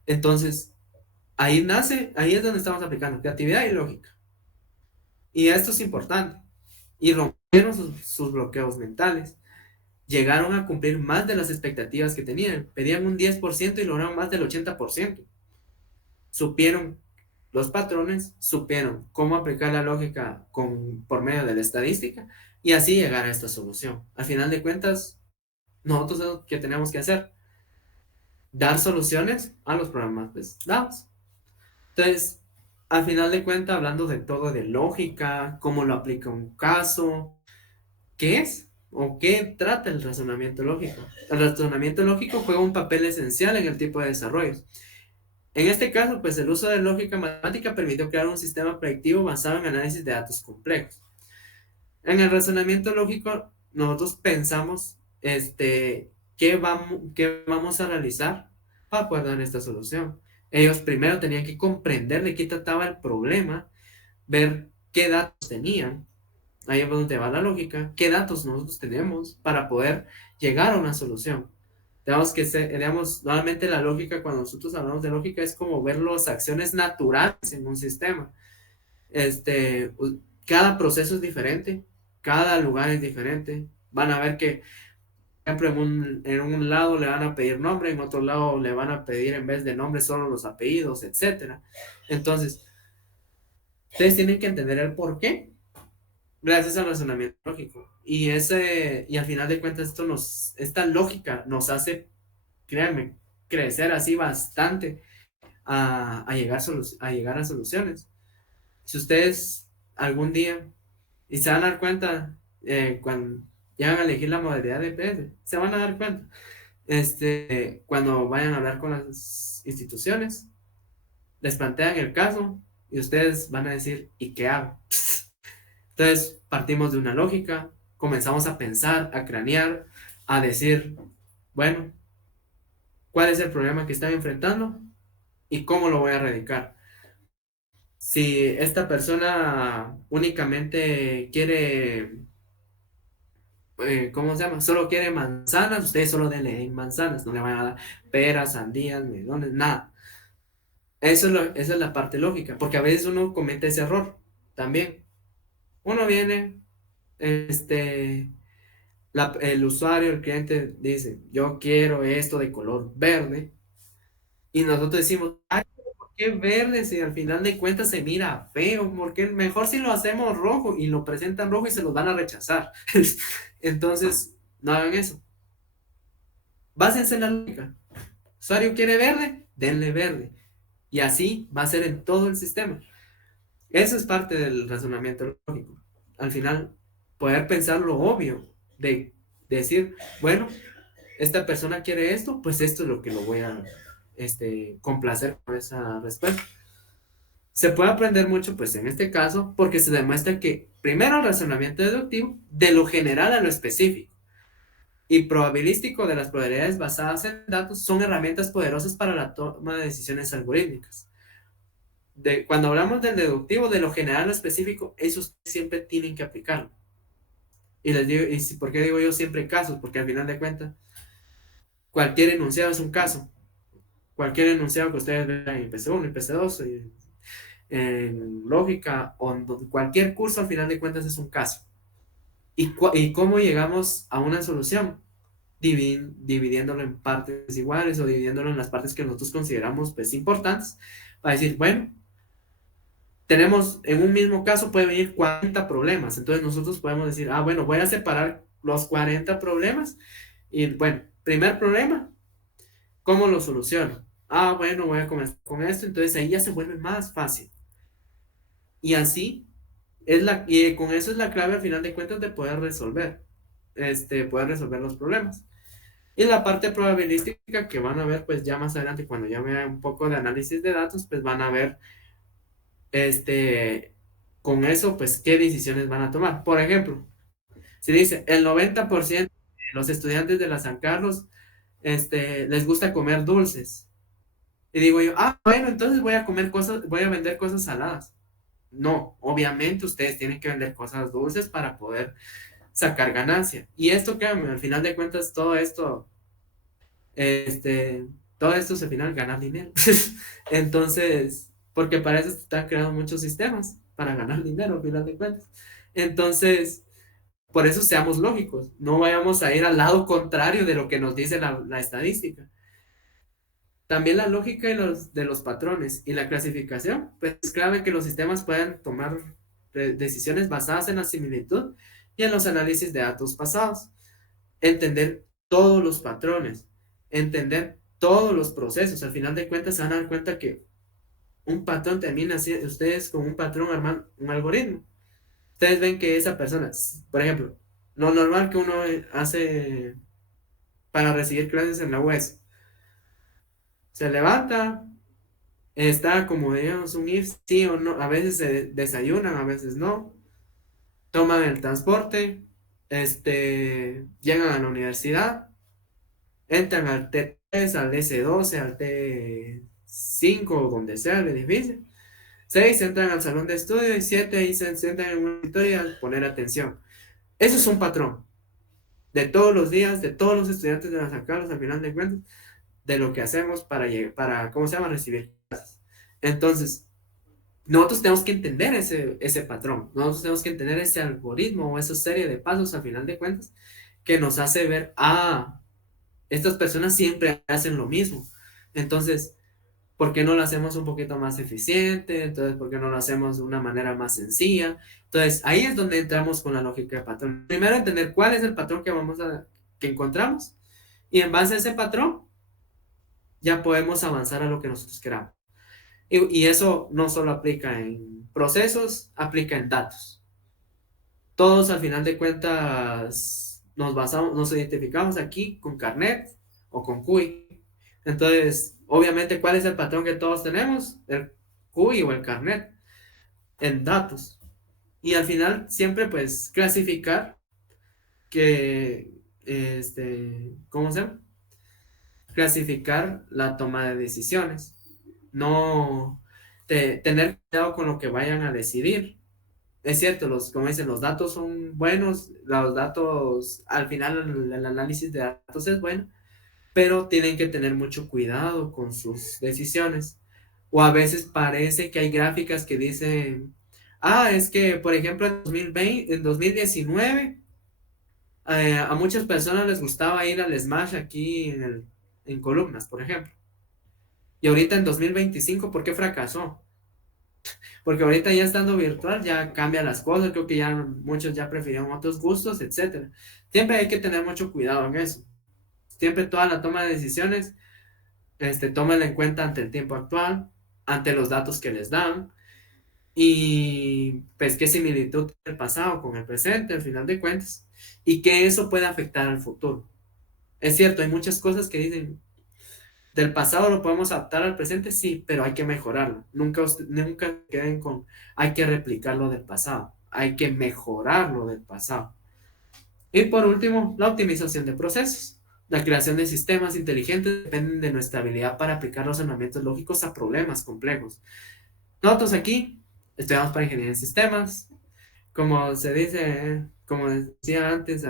Entonces, ahí es donde estamos aplicando creatividad y lógica. Y esto es importante. Y rompieron sus bloqueos mentales. Llegaron a cumplir más de las expectativas que tenían. Pedían un 10% y lograron más del 80%. Supieron los patrones, supieron cómo aplicar la lógica por medio de la estadística y así llegar a esta solución. Al final de cuentas, nosotros lo que tenemos que hacer, dar soluciones a los problemas pues, dados. Entonces, al final de cuentas, hablando de todo de lógica, cómo lo aplica un caso, ¿qué es? ¿O qué trata el razonamiento lógico? El razonamiento lógico juega un papel esencial en el tipo de desarrollos. En este caso, pues el uso de lógica matemática permitió crear un sistema predictivo basado en análisis de datos complejos. En el razonamiento lógico, nosotros pensamos, qué vamos a realizar para poder dar esta solución. Ellos primero tenían que comprender de qué trataba el problema, ver qué datos tenían. Ahí es donde va la lógica, qué datos nosotros tenemos para poder llegar a una solución. Tenemos que ser, digamos, nuevamente la lógica, cuando nosotros hablamos de lógica, es como ver las acciones naturales en un sistema. Cada proceso es diferente, cada lugar es diferente. Van a ver que ejemplo, en un lado le van a pedir nombre, en otro lado le van a pedir en vez de nombre solo los apellidos, etcétera. Entonces, ustedes tienen que entender el por qué gracias al razonamiento lógico. Y al final de cuentas, esta lógica nos hace, créanme, crecer así bastante a llegar a soluciones. Si ustedes algún día, y se van a dar cuenta, cuando llegan a elegir la modalidad de PS, se van a dar cuenta, cuando vayan a hablar con las instituciones, les plantean el caso y ustedes van a decir, ¿y qué hago? Entonces partimos de una lógica, comenzamos a pensar, a cranear, a decir, bueno, ¿cuál es el problema que están enfrentando y cómo lo voy a erradicar? Si esta persona únicamente quiere, ¿cómo se llama? Solo quiere manzanas, ustedes solo denle manzanas, no le van a dar peras, sandías, melones, nada. Esa es la parte lógica, porque a veces uno comete ese error también. Uno viene, el usuario, el cliente dice, yo quiero esto de color verde, y nosotros decimos, ay, ¿por qué verde si al final de cuentas se mira feo? Porque mejor si lo hacemos rojo y lo presentan rojo y se los van a rechazar. Entonces, no hagan eso. Básense en la lógica. Usuario quiere verde, denle verde. Y así va a ser en todo el sistema. Eso es parte del razonamiento lógico. Al final, poder pensar lo obvio, de decir, bueno, esta persona quiere esto, pues esto es lo que lo voy a complacer con esa respuesta. Se puede aprender mucho, pues en este caso, porque se demuestra que primero el razonamiento deductivo, de lo general a lo específico, y probabilístico de las probabilidades basadas en datos son herramientas poderosas para la toma de decisiones algorítmicas. Cuando hablamos del deductivo, de lo general a lo específico, eso siempre tienen que aplicarlo. Y les digo, ¿por qué digo yo siempre casos? Porque al final de cuentas, cualquier enunciado es un caso. Cualquier enunciado que ustedes vean en PC1, en PC2, en lógica o en cualquier curso, al final de cuentas es un caso. ¿Y cómo llegamos a una solución? Dividiéndolo en partes iguales o dividiéndolo en las partes que nosotros consideramos pues importantes, para decir, bueno, tenemos en un mismo caso puede venir 40 problemas, entonces nosotros podemos decir, bueno, voy a separar los 40 problemas y bueno, primer problema, ¿cómo lo soluciono? Bueno, voy a comenzar con esto, entonces ahí ya se vuelve más fácil. Y así, y con eso es la clave al final de cuentas de poder resolver los problemas. Y la parte probabilística que van a ver pues ya más adelante, cuando ya vean un poco de análisis de datos, pues van a ver, con eso, pues qué decisiones van a tomar. Por ejemplo, si dice el 90% de los estudiantes de la San Carlos, les gusta comer dulces. Y digo yo, bueno, entonces voy a vender cosas saladas. No, obviamente ustedes tienen que vender cosas dulces para poder sacar ganancia. Y esto, créanme, al final de cuentas, todo esto es al final ganar dinero. Entonces, porque para eso se están creando muchos sistemas, para ganar dinero, al final de cuentas. Entonces, por eso seamos lógicos, no vayamos a ir al lado contrario de lo que nos dice la estadística. También la lógica de los patrones y la clasificación, pues es clave que los sistemas puedan tomar decisiones basadas en la similitud y en los análisis de datos pasados. Entender todos los patrones, entender todos los procesos. Al final de cuentas se van a dar cuenta que un patrón termina así, ustedes con un patrón arman un algoritmo. Ustedes ven que esa persona, por ejemplo, lo normal que uno hace para recibir clases en la UES, se levanta, está como digamos un if, sí o no, a veces se desayunan, a veces no, toman el transporte, llegan a la universidad, entran al T3, al S12, al T5, donde sea el edificio. 6 entran al salón de estudio y 7 ahí se sientan en un auditorio a poner atención. Eso es un patrón de todos los días, de todos los estudiantes de las San Carlos, al final de cuentas, de lo que hacemos para ¿cómo se llama? Recibir clases. Entonces, nosotros tenemos que entender ese patrón, nosotros tenemos que entender ese algoritmo o esa serie de pasos al final de cuentas que nos hace ver, estas personas siempre hacen lo mismo. Entonces, ¿por qué no lo hacemos un poquito más eficiente? Entonces, ¿por qué no lo hacemos de una manera más sencilla? Entonces, ahí es donde entramos con la lógica de patrón. Primero, entender cuál es el patrón que encontramos, y en base a ese patrón, ya podemos avanzar a lo que nosotros queramos. Y eso no solo aplica en procesos, aplica en datos. Todos al final de cuentas nos identificamos aquí con Carnet o con CUI. Entonces, obviamente, ¿cuál es el patrón que todos tenemos? El CUI o el Carnet en datos. Y al final siempre pues clasificar que, ¿cómo se llama? Clasificar la toma de decisiones. No tener cuidado con lo que vayan a decidir. Es cierto, como dicen, los datos son buenos, los datos, al final el análisis de datos es bueno, pero tienen que tener mucho cuidado con sus decisiones. O a veces parece que hay gráficas que dicen, es que, por ejemplo, en 2019, a muchas personas les gustaba ir al Smash aquí en columnas, por ejemplo. Y ahorita en 2025, ¿por qué fracasó? Porque ahorita ya estando virtual ya cambia las cosas, creo que ya muchos ya prefirieron otros gustos, etcétera. Siempre hay que tener mucho cuidado en eso. Siempre toda la toma de decisiones, tómenla en cuenta ante el tiempo actual, ante los datos que les dan, y pues qué similitud tiene el pasado con el presente, al final de cuentas, y que eso puede afectar al futuro. Es cierto, hay muchas cosas que dicen, del pasado lo podemos adaptar al presente, sí, pero hay que mejorarlo. Nunca queden con, hay que replicar lo del pasado, hay que mejorar lo del pasado. Y por último, la optimización de procesos. La creación de sistemas inteligentes depende de nuestra habilidad para aplicar razonamientos lógicos a problemas complejos. Nosotros aquí estudiamos para ingeniería en sistemas. Como se dice, como decía antes,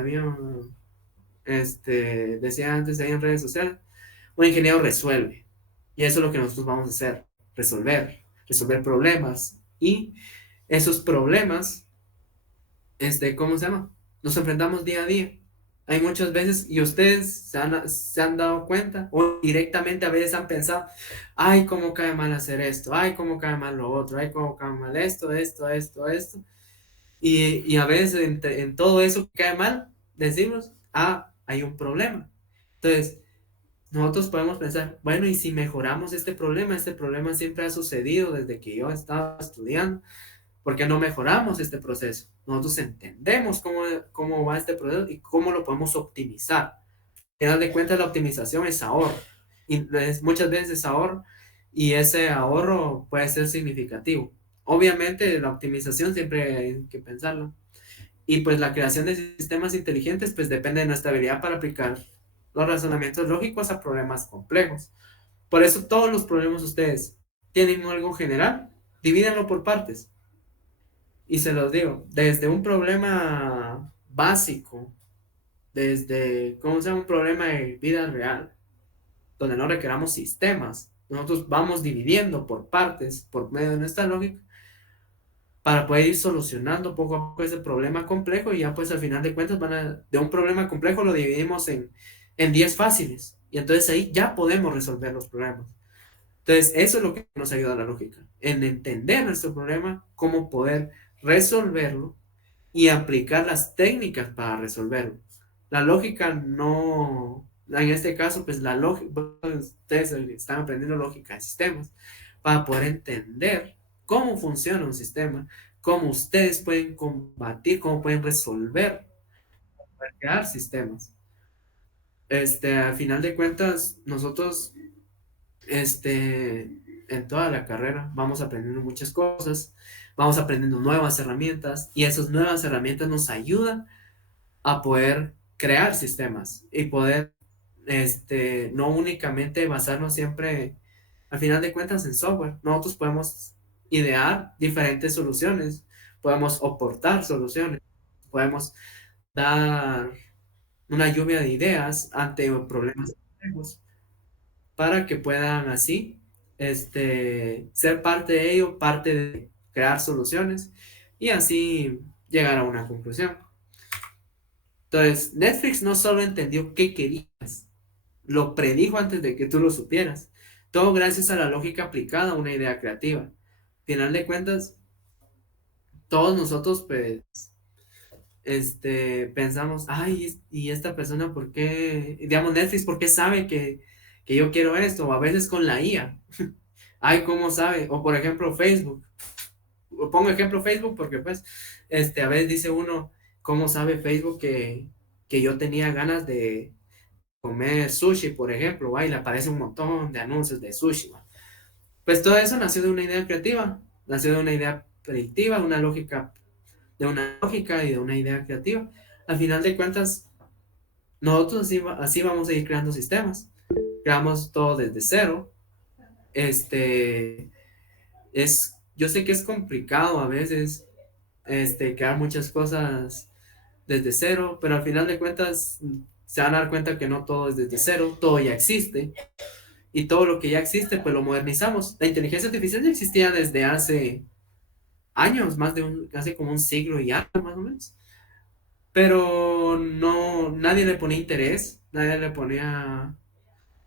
decía antes ahí en redes sociales, un ingeniero resuelve. Y eso es lo que nosotros vamos a hacer, resolver problemas. Y esos problemas, ¿cómo se llama? Nos enfrentamos día a día. Hay muchas veces, y ustedes se han dado cuenta, o directamente a veces han pensado, ay, cómo cae mal hacer esto, ay, cómo cae mal lo otro, ay, cómo cae mal esto. Y a veces en todo eso que cae mal, decimos, hay un problema. Entonces, nosotros podemos pensar, bueno, y si mejoramos este problema siempre ha sucedido desde que yo estaba estudiando, ¿por qué no mejoramos este proceso? Nosotros entendemos cómo va este proceso y cómo lo podemos optimizar. Al final de cuentas, la optimización es ahorro. Y muchas veces es ahorro, y ese ahorro puede ser significativo. Obviamente, la optimización siempre hay que pensarlo. Y pues la creación de sistemas inteligentes pues depende de nuestra habilidad para aplicar los razonamientos lógicos a problemas complejos. Por eso todos los problemas ustedes tienen algo general, divídanlo por partes. Y se los digo, desde un problema básico, desde, ¿cómo se llama? Un problema de vida real, donde no requeramos sistemas. Nosotros vamos dividiendo por partes, por medio de nuestra lógica, para poder ir solucionando poco a poco ese problema complejo, y ya pues al final de cuentas de un problema complejo lo dividimos en 10 fáciles, y entonces ahí ya podemos resolver los problemas. Entonces eso es lo que nos ayuda a la lógica, en entender nuestro problema, cómo poder resolverlo y aplicar las técnicas para resolverlo. La lógica no, en este caso pues la lógica, ustedes están aprendiendo lógica de sistemas para poder entender cómo funciona un sistema, cómo ustedes pueden combatir, cómo pueden resolver, para crear sistemas. Al final de cuentas, nosotros, en toda la carrera, vamos aprendiendo muchas cosas, vamos aprendiendo nuevas herramientas, y esas nuevas herramientas nos ayudan a poder crear sistemas y poder, no únicamente basarnos siempre, al final de cuentas, en software. Nosotros podemos idear diferentes soluciones, podemos aportar soluciones, podemos dar una lluvia de ideas ante problemas complejos para que puedan así, ser parte de ello, parte de crear soluciones, y así llegar a una conclusión. Entonces, Netflix no solo entendió qué querías, lo predijo antes de que tú lo supieras. Todo gracias a la lógica aplicada a una idea creativa. Final de cuentas, todos nosotros, pues, pensamos, ay, y esta persona, ¿por qué? Digamos, Netflix, ¿por qué sabe que yo quiero esto? O a veces con la IA. Ay, ¿cómo sabe? O por ejemplo, Facebook. Pongo ejemplo Facebook porque, pues, a veces dice uno, ¿cómo sabe Facebook que yo tenía ganas de comer sushi, por ejemplo? ¿Va? Y le aparece un montón de anuncios de sushi, ¿va? Pues todo eso nació de una idea creativa, nació de una idea predictiva, de una lógica y de una idea creativa. Al final de cuentas, nosotros así vamos a ir creando sistemas. Creamos todo desde cero. Yo sé que es complicado a veces, crear muchas cosas desde cero, pero al final de cuentas se van a dar cuenta que no todo es desde cero, todo ya existe. Y todo lo que ya existe, pues lo modernizamos. La inteligencia artificial ya existía desde hace años, hace como un siglo y algo más o menos. Pero no, nadie le ponía interés, nadie le ponía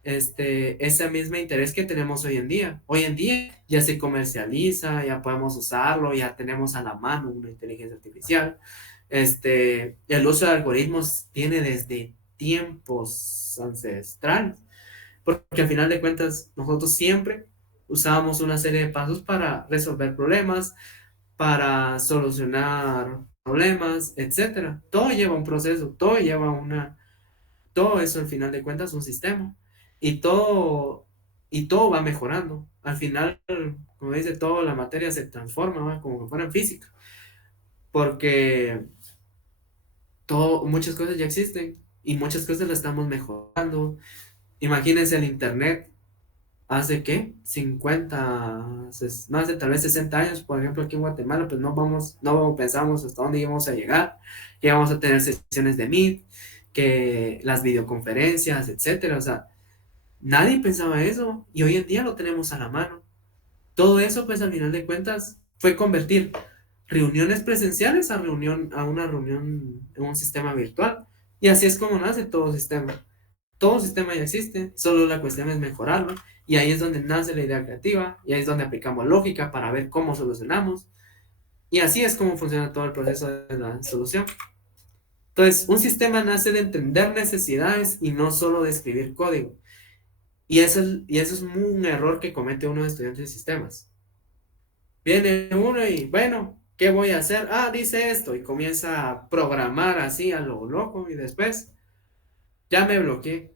ese mismo interés que tenemos hoy en día. Hoy en día ya se comercializa, ya podemos usarlo, ya tenemos a la mano una inteligencia artificial. El uso de algoritmos tiene desde tiempos ancestrales, porque al final de cuentas nosotros siempre usábamos una serie de pasos para resolver problemas, para solucionar problemas, etcétera. Todo lleva un proceso, todo eso al final de cuentas es un sistema y todo va mejorando. Al final, como dice, toda la materia se transforma, ¿va? Como que fuera en física, porque muchas cosas ya existen y muchas cosas las estamos mejorando. Imagínense el internet hace qué, 50 no hace tal vez 60 años, por ejemplo, aquí en Guatemala, pues no pensamos hasta dónde íbamos a llegar, que íbamos a tener sesiones de Meet, que las videoconferencias, etcétera. O sea, nadie pensaba eso y hoy en día lo tenemos a la mano. Todo eso, pues al final de cuentas, fue convertir reuniones presenciales a una reunión en un sistema virtual. Y así es como nace todo sistema. Todo sistema ya existe, solo la cuestión es mejorarlo. Y ahí es donde nace la idea creativa, y ahí es donde aplicamos lógica para ver cómo solucionamos. Y así es como funciona todo el proceso de la solución. Entonces, un sistema nace de entender necesidades y no solo de escribir código. Y eso es un error que comete uno de estudiantes de sistemas. Viene uno y, bueno, ¿qué voy a hacer? Ah, dice esto, y comienza a programar así a lo loco, y después, ya me bloqueé.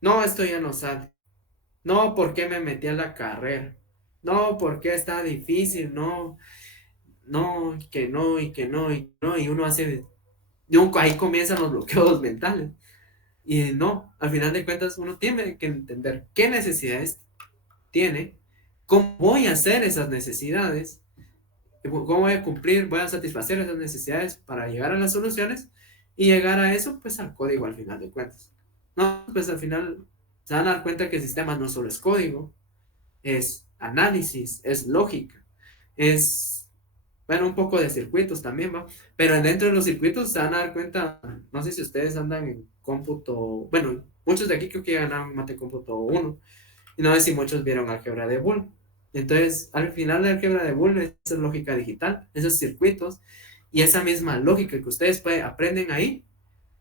No, esto ya no sale. No, ¿por qué me metí a la carrera? No, ¿por qué está difícil? No, no, que no, y que no, y no, y uno hace, ahí comienzan los bloqueos mentales. Y no, al final de cuentas uno tiene que entender qué necesidades tiene, cómo voy a hacer esas necesidades, cómo voy a cumplir, voy a satisfacer esas necesidades para llegar a las soluciones y llegar a eso, pues al código al final de cuentas. No, pues al final se van a dar cuenta que el sistema no solo es código, es análisis, es lógica, es, bueno, un poco de circuitos también, ¿va? Pero dentro de los circuitos se van a dar cuenta, no sé si ustedes andan en cómputo, bueno, muchos de aquí creo que ganan mate cómputo uno y no sé si muchos vieron álgebra de Boole. Entonces, al final la álgebra de Boole es lógica digital, esos circuitos, y esa misma lógica que ustedes aprenden ahí,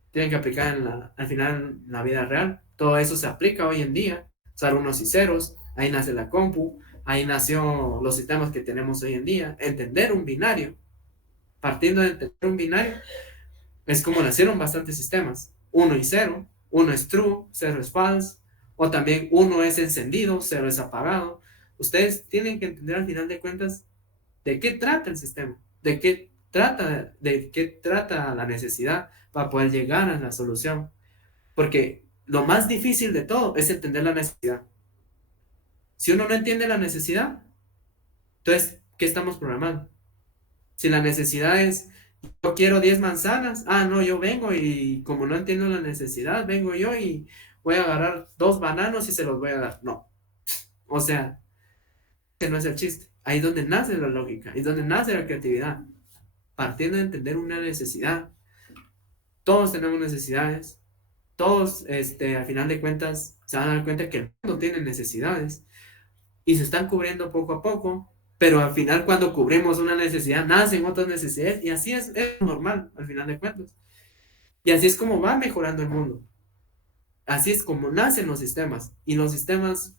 tienen que aplicar al final en la vida real. Todo eso se aplica hoy en día, usar unos y ceros, ahí nace la compu, ahí nació los sistemas que tenemos hoy en día, entender un binario, partiendo de entender un binario, es como nacieron bastantes sistemas, uno y cero, uno es true, cero es false, o también uno es encendido, cero es apagado. Ustedes tienen que entender al final de cuentas de qué trata el sistema, de qué trata la necesidad para poder llegar a la solución. Porque lo más difícil de todo es entender la necesidad. Si uno no entiende la necesidad, entonces, ¿qué estamos programando? Si la necesidad es, yo quiero 10 manzanas, ah, no, yo vengo y como no entiendo la necesidad, vengo yo y voy a agarrar 2 bananos y se los voy a dar. No, o sea, ese no es el chiste. Ahí es donde nace la lógica, ahí es donde nace la creatividad, partiendo de entender una necesidad. todos tenemos necesidades, todos, al final de cuentas, se van a dar cuenta que el mundo tiene necesidades y se están cubriendo poco a poco, pero al final cuando cubrimos una necesidad, nacen otras necesidades y así es normal, al final de cuentas. Y así es como va mejorando el mundo. Así es como nacen los sistemas. Y los sistemas,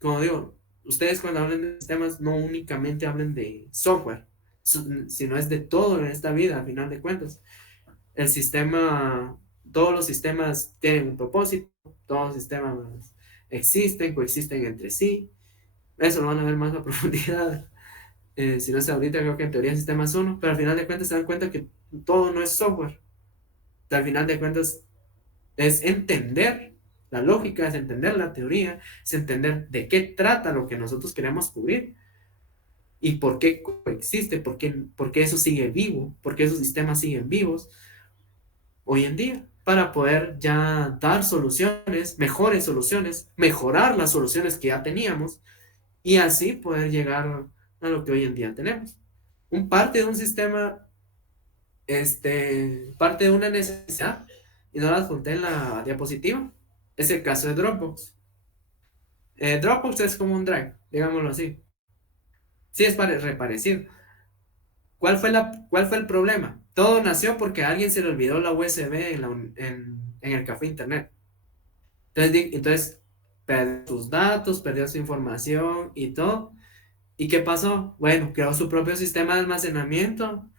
como digo, ustedes cuando hablan de sistemas no únicamente hablen de software, sino es de todo en esta vida, al final de cuentas. El sistema, todos los sistemas tienen un propósito, todos los sistemas existen, coexisten entre sí. Eso lo van a ver más a profundidad. Si no es ahorita, creo que en teoría el sistema es uno, pero al final de cuentas se dan cuenta que todo no es software. Al final de cuentas es entender la lógica, es entender la teoría, es entender de qué trata lo que nosotros queremos cubrir y por qué coexiste, por qué eso sigue vivo, por qué esos sistemas siguen vivos hoy en día, para poder ya dar soluciones, mejores soluciones, mejorar las soluciones que ya teníamos y así poder llegar a lo que hoy en día tenemos. Un parte de un sistema, parte de una necesidad, y no las conté en la diapositiva, es el caso de Dropbox. Dropbox es como un Drive, digámoslo así. Sí, es reparecido. ¿Cuál fue el problema? Todo nació porque a alguien se le olvidó la USB en el café internet. Entonces, perdió sus datos, perdió su información y todo. ¿Y qué pasó? Bueno, creó su propio sistema de almacenamiento,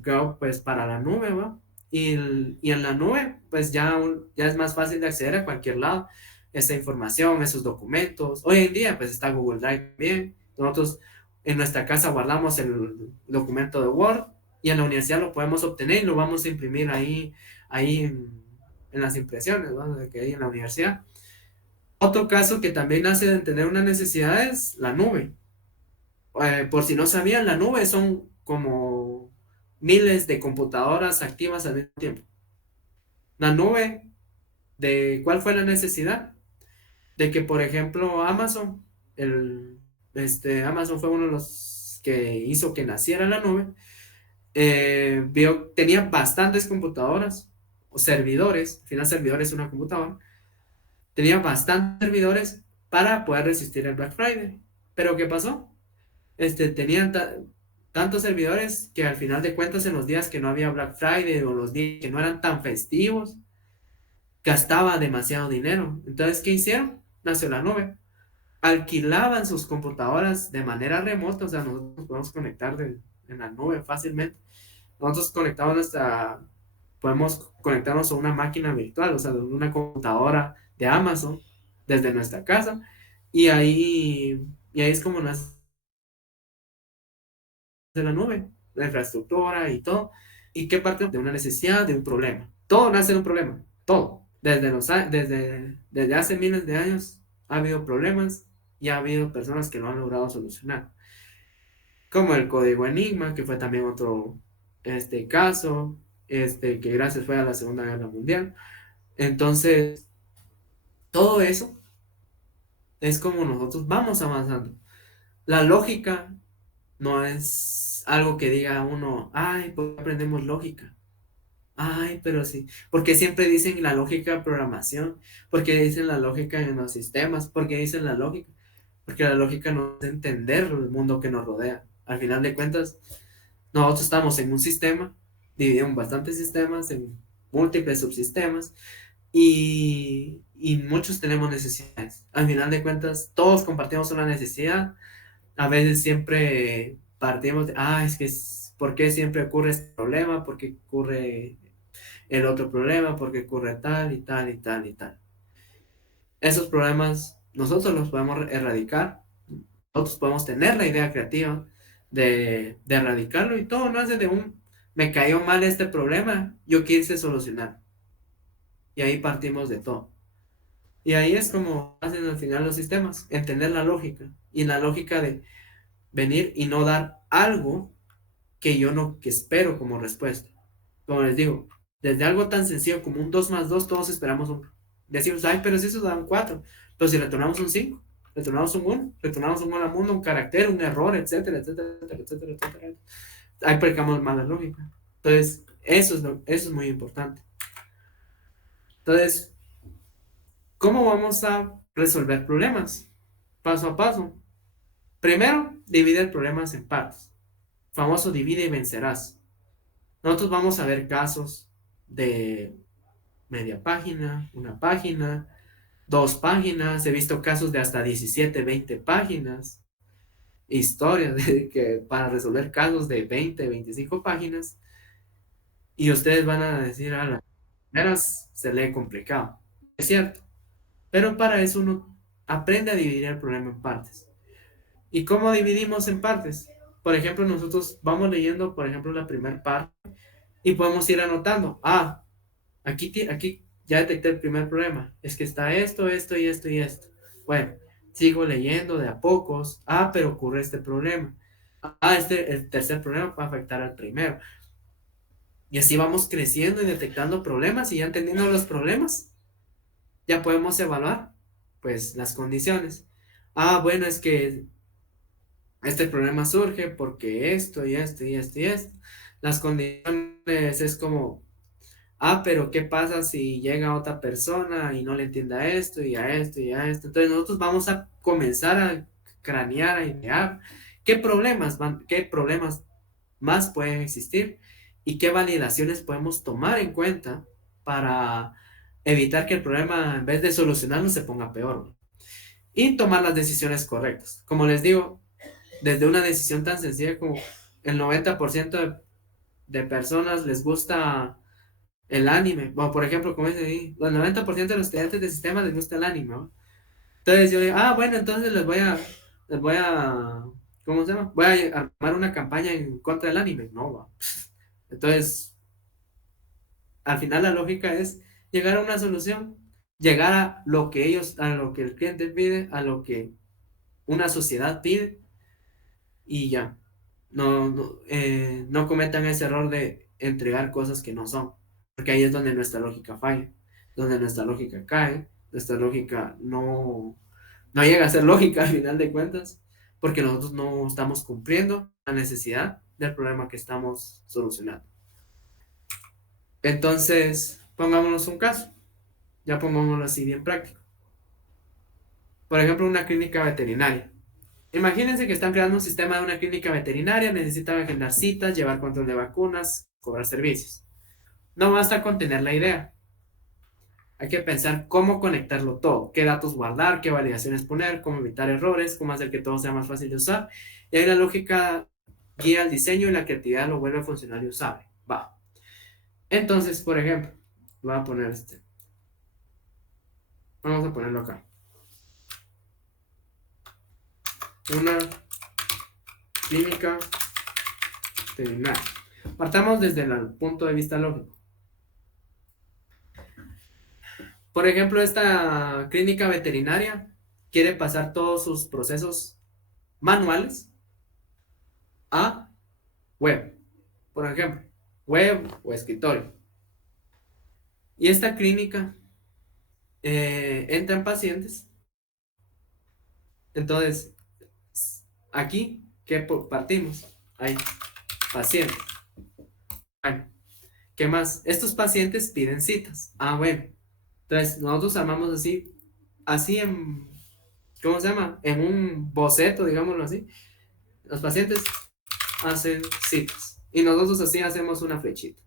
creó pues para la nube, ¿va? Y en la nube, pues ya es más fácil de acceder a cualquier lado, esa información, esos documentos. Hoy en día, pues está Google Drive también. Nosotros en nuestra casa guardamos el documento de Word y en la universidad lo podemos obtener y lo vamos a imprimir ahí en las impresiones, ¿no? Que hay en la universidad. Otro caso que también hace de tener una necesidad es la nube. Por si no sabían, la nube son como miles de computadoras activas al mismo tiempo. La nube, ¿cuál fue la necesidad? De que, por ejemplo, Amazon fue uno de los que hizo que naciera la nube. Tenía bastantes computadoras o servidores, al final servidor es una computadora, tenía bastantes servidores para poder resistir el Black Friday. Pero ¿qué pasó? Tenían tantos servidores que al final de cuentas en los días que no había Black Friday o los días que no eran tan festivos, gastaba demasiado dinero. Entonces, ¿qué hicieron? Nació la nube. Alquilaban sus computadoras de manera remota, o sea, nosotros nos podemos conectar en la nube fácilmente. Nosotros podemos conectarnos a una máquina virtual, o sea, una computadora de Amazon desde nuestra casa y ahí es como nace de la nube, la infraestructura y todo. ¿Y qué parte de una necesidad, de un problema? Todo nace de un problema, todo. Desde hace miles de años ha habido problemas y ha habido personas que lo han logrado solucionar. Como el código Enigma, que fue también otro caso, que gracias fue a la Segunda Guerra Mundial. Entonces, todo eso es como nosotros vamos avanzando. La lógica no es algo que diga uno, ay, ¿por qué aprendemos lógica? Ay, pero sí. Porque siempre dicen la lógica de programación, porque dicen la lógica en los sistemas, porque dicen la lógica, porque la lógica no es entender el mundo que nos rodea. Al final de cuentas, nosotros estamos en un sistema, dividido en bastantes sistemas, en múltiples subsistemas, y muchos tenemos necesidades. Al final de cuentas, todos compartimos una necesidad. A veces siempre partimos de, ¿por qué siempre ocurre este problema? ¿Por qué ocurre el otro problema? ¿Por qué ocurre tal y tal y tal y tal? Esos problemas nosotros los podemos erradicar, nosotros podemos tener la idea creativa de erradicarlo y todo nace de me cayó mal este problema, yo quise solucionar. Y ahí partimos de todo. Y ahí es como hacen al final los sistemas, entender la lógica y la lógica de venir y no dar algo que yo no que espero como respuesta. Como les digo, desde algo tan sencillo como un 2 más 2 todos esperamos decimos, ay, pero si eso da un 4, pero si retornamos un 5, retornamos un 1, retornamos un al mundo, un carácter, un error, etcétera, etcétera, etcétera, etcétera, etcétera. Ahí aplicamos más la lógica. Entonces, Eso es muy importante. Entonces, ¿cómo vamos a resolver problemas? Paso a paso. Primero, divide el problema en partes. Famoso divide y vencerás. Nosotros vamos a ver casos de media página, una página, 2 páginas. He visto casos de hasta 17, 20 páginas. Historias de que para resolver casos de 20, 25 páginas. Y ustedes van a decir, a las primeras se lee complicado. Es cierto. Pero para eso uno aprende a dividir el problema en partes. ¿Y cómo dividimos en partes? Por ejemplo, nosotros vamos leyendo, por ejemplo, la primera parte y podemos ir anotando. Ah, aquí ya detecté el primer problema. Es que está esto, esto y esto y esto. Bueno, sigo leyendo de a pocos. Ah, pero ocurre este problema. Ah, el tercer problema va a afectar al primero. Y así vamos creciendo y detectando problemas y ya entendiendo los problemas, ya podemos evaluar, pues, las condiciones. Ah, bueno, es que este problema surge porque esto y esto y esto y esto. Las condiciones es como, ah, pero ¿qué pasa si llega otra persona y no le entienda esto y a esto y a esto? Entonces nosotros vamos a comenzar a cranear, a idear qué problemas más pueden existir y qué validaciones podemos tomar en cuenta para evitar que el problema, en vez de solucionarlo, se ponga peor. Y tomar las decisiones correctas. Como les digo, desde una decisión tan sencilla como el 90% de personas les gusta el anime. Bueno, por ejemplo, como dice ahí, el 90% de los estudiantes de sistema les gusta el anime, ¿no? Entonces yo digo, ah, bueno, entonces ¿cómo se llama? Voy a armar una campaña en contra del anime. No, va. Entonces, al final la lógica es llegar a una solución, llegar a lo que el cliente pide, a lo que una sociedad pide y ya. No cometan ese error de entregar cosas que no son, porque ahí es donde nuestra lógica falla, donde nuestra lógica cae, nuestra lógica no llega a ser lógica al final de cuentas, porque nosotros no estamos cumpliendo la necesidad del problema que estamos solucionando. Entonces, pongámonos un caso, ya pongámoslo así bien práctico. Por ejemplo, una clínica veterinaria. Imagínense que están creando un sistema de una clínica veterinaria, necesitan agendar citas, llevar control de vacunas, cobrar servicios. No basta con tener la idea. Hay que pensar cómo conectarlo todo, qué datos guardar, qué validaciones poner, cómo evitar errores, cómo hacer que todo sea más fácil de usar. Y ahí la lógica guía el diseño y la creatividad lo vuelve funcional y usable. Va. Entonces, por ejemplo, voy a poner Vamos a ponerlo acá. Una clínica veterinaria. Partamos desde el punto de vista lógico. Por ejemplo, esta clínica veterinaria quiere pasar todos sus procesos manuales a web. Por ejemplo, web o escritorio. Y esta clínica entran pacientes. Entonces, aquí, ¿qué partimos? Hay pacientes. Bueno, ¿qué más? Estos pacientes piden citas. Ah, bueno. Entonces, nosotros armamos así ¿cómo se llama? En un boceto, digámoslo así. Los pacientes hacen citas. Y nosotros así hacemos una flechita.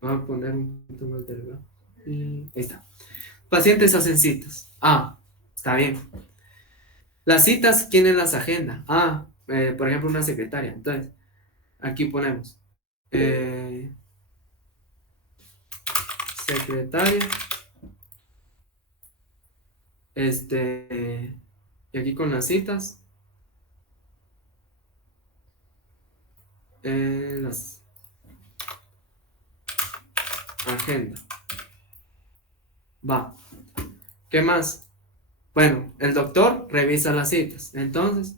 Voy a poner un poquito más delgado. Y ahí está. Pacientes hacen citas. Ah, está bien. Las citas, ¿quién las agenda? Ah, por ejemplo, una secretaria. Entonces, aquí ponemos secretaria. Y aquí con las citas, las agenda. Va. ¿Qué más? Bueno, el doctor revisa las citas. Entonces,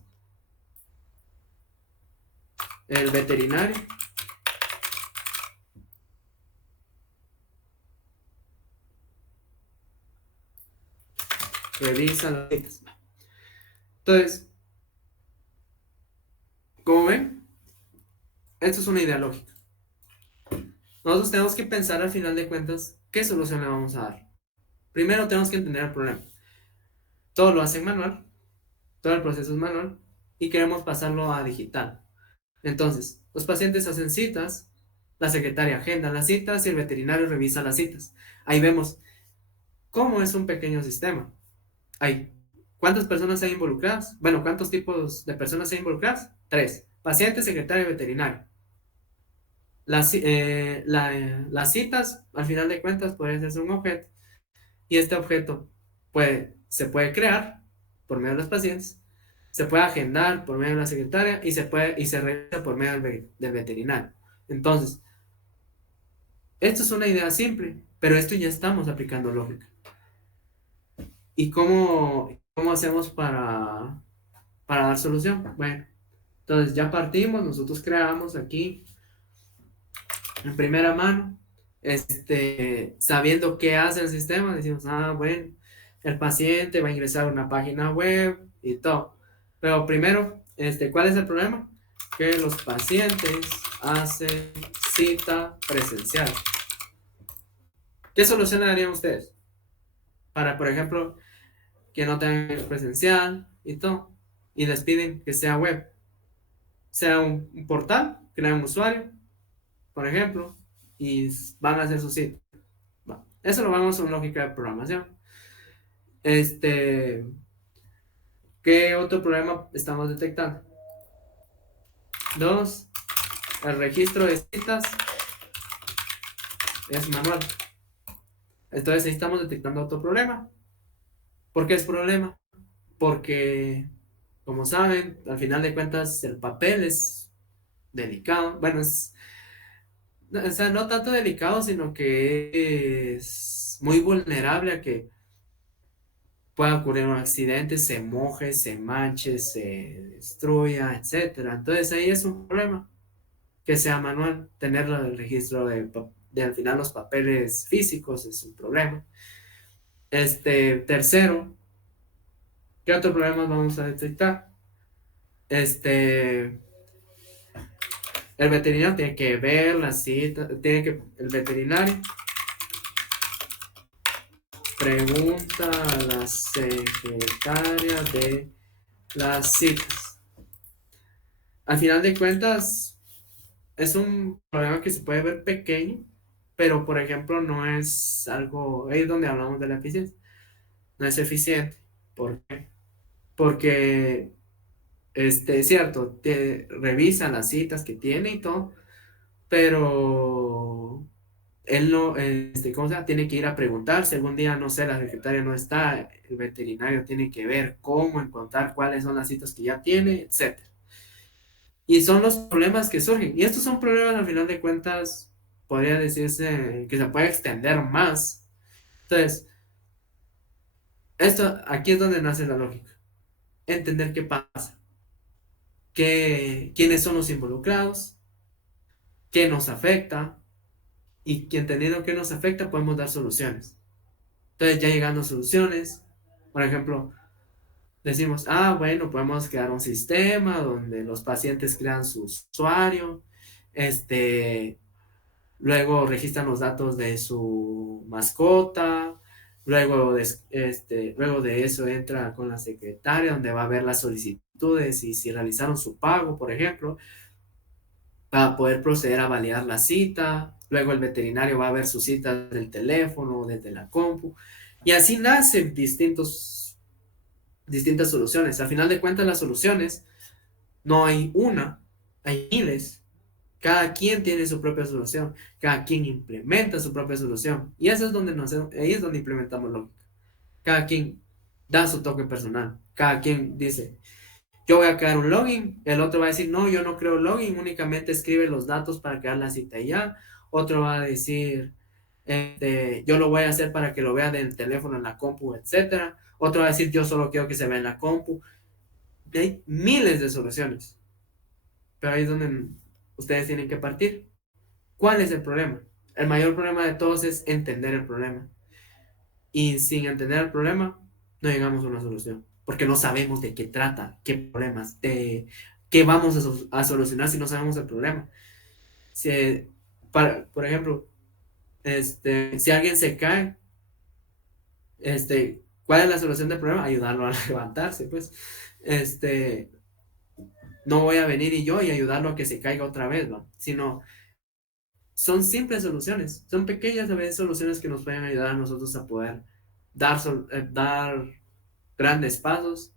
el veterinario revisa las citas. Entonces, ¿cómo ven? Esto es una idea lógica. Nosotros tenemos que pensar al final de cuentas qué solución le vamos a dar. Primero tenemos que entender el problema. Todo lo hacen manual, todo el proceso es manual y queremos pasarlo a digital. Entonces, los pacientes hacen citas, la secretaria agenda las citas y el veterinario revisa las citas. Ahí vemos cómo es un pequeño sistema. Hay ¿cuántas personas hay involucradas? Bueno, ¿cuántos tipos de personas hay involucradas? 3. Paciente, secretario y veterinario. Las citas, al final de cuentas, pueden ser un objeto. Y este objeto se puede crear por medio de los pacientes, se puede agendar por medio de la secretaria y se revisa por medio del veterinario. Entonces, esto es una idea simple, pero esto ya estamos aplicando lógica. ¿Y cómo hacemos para dar solución? Bueno, entonces ya partimos, nosotros creamos aquí en primera mano, sabiendo qué hace el sistema, decimos, bueno, el paciente va a ingresar a una página web y todo. Pero primero, ¿cuál es el problema? Que los pacientes hacen cita presencial. ¿Qué solución le darían ustedes? Para, por ejemplo, que no tengan que ir presencial y todo, y les piden que sea web, sea un portal, crean un usuario, por ejemplo, y van a hacer su cita. Eso lo vamos a una lógica de programación. ¿Qué otro problema estamos detectando? 2. El registro de citas es manual. Entonces ahí estamos detectando otro problema. ¿Por qué es problema? Porque, como saben, al final de cuentas el papel es delicado. Bueno, o sea, no tanto delicado, sino que es muy vulnerable a que pueda ocurrir un accidente, se moje, se manche, se destruya, etcétera. Entonces ahí es un problema que sea manual. Tener el registro de al final los papeles físicos es un problema. Tercero, ¿qué otro problema vamos a detectar? El veterinario tiene que ver la cita, el veterinario pregunta a la secretaria de las citas. Al final de cuentas, es un problema que se puede ver pequeño, pero por ejemplo no es algo, ahí es donde hablamos de la eficiencia, no es eficiente. ¿Por qué? Porque, es cierto, revisa las citas que tiene y todo, pero él no, ¿cómo se llama? Tiene que ir a preguntar, si algún día, no sé, la secretaria no está, el veterinario tiene que ver cómo encontrar cuáles son las citas que ya tiene, etcétera. Y son los problemas que surgen. Y estos son problemas, al final de cuentas, podría decirse que se puede extender más. Entonces, aquí es donde nace la lógica. Entender qué pasa, quiénes son los involucrados, qué nos afecta, y que entendiendo qué nos afecta podemos dar soluciones. Entonces, ya llegando a soluciones, por ejemplo, decimos, bueno, podemos crear un sistema donde los pacientes crean su usuario, luego registran los datos de su mascota, luego de eso entra con la secretaria donde va a ver las solicitudes y si realizaron su pago, por ejemplo, para poder proceder a validar la cita. Luego el veterinario va a ver su cita del teléfono, desde la compu, y así nacen distintas soluciones. Al final de cuentas, las soluciones no hay una, hay miles. Cada quien tiene su propia solución, cada quien implementa su propia solución, y eso es donde ahí es donde implementamos lógica. Cada quien da su toque personal, cada quien dice, yo voy a crear un login, el otro va a decir, no, yo no creo login, únicamente escribe los datos para crear la cita y ya. Otro va a decir, yo lo voy a hacer para que lo vean en el teléfono, en la compu, etcétera. Otro va a decir, yo solo quiero que se vea en la compu. Hay miles de soluciones, pero ahí es donde ustedes tienen que partir. ¿Cuál es el problema? El mayor problema de todos es entender el problema. Y sin entender el problema, no llegamos a una solución. Porque no sabemos de qué trata, qué problemas, qué vamos a solucionar si no sabemos el problema. Si, por ejemplo, si alguien se cae, ¿cuál es la solución del problema? Ayudarlo a levantarse, pues, no voy a venir y ayudarlo a que se caiga otra vez, ¿no? Sino, son simples soluciones, son pequeñas a veces soluciones que nos pueden ayudar a nosotros a poder dar grandes pasos.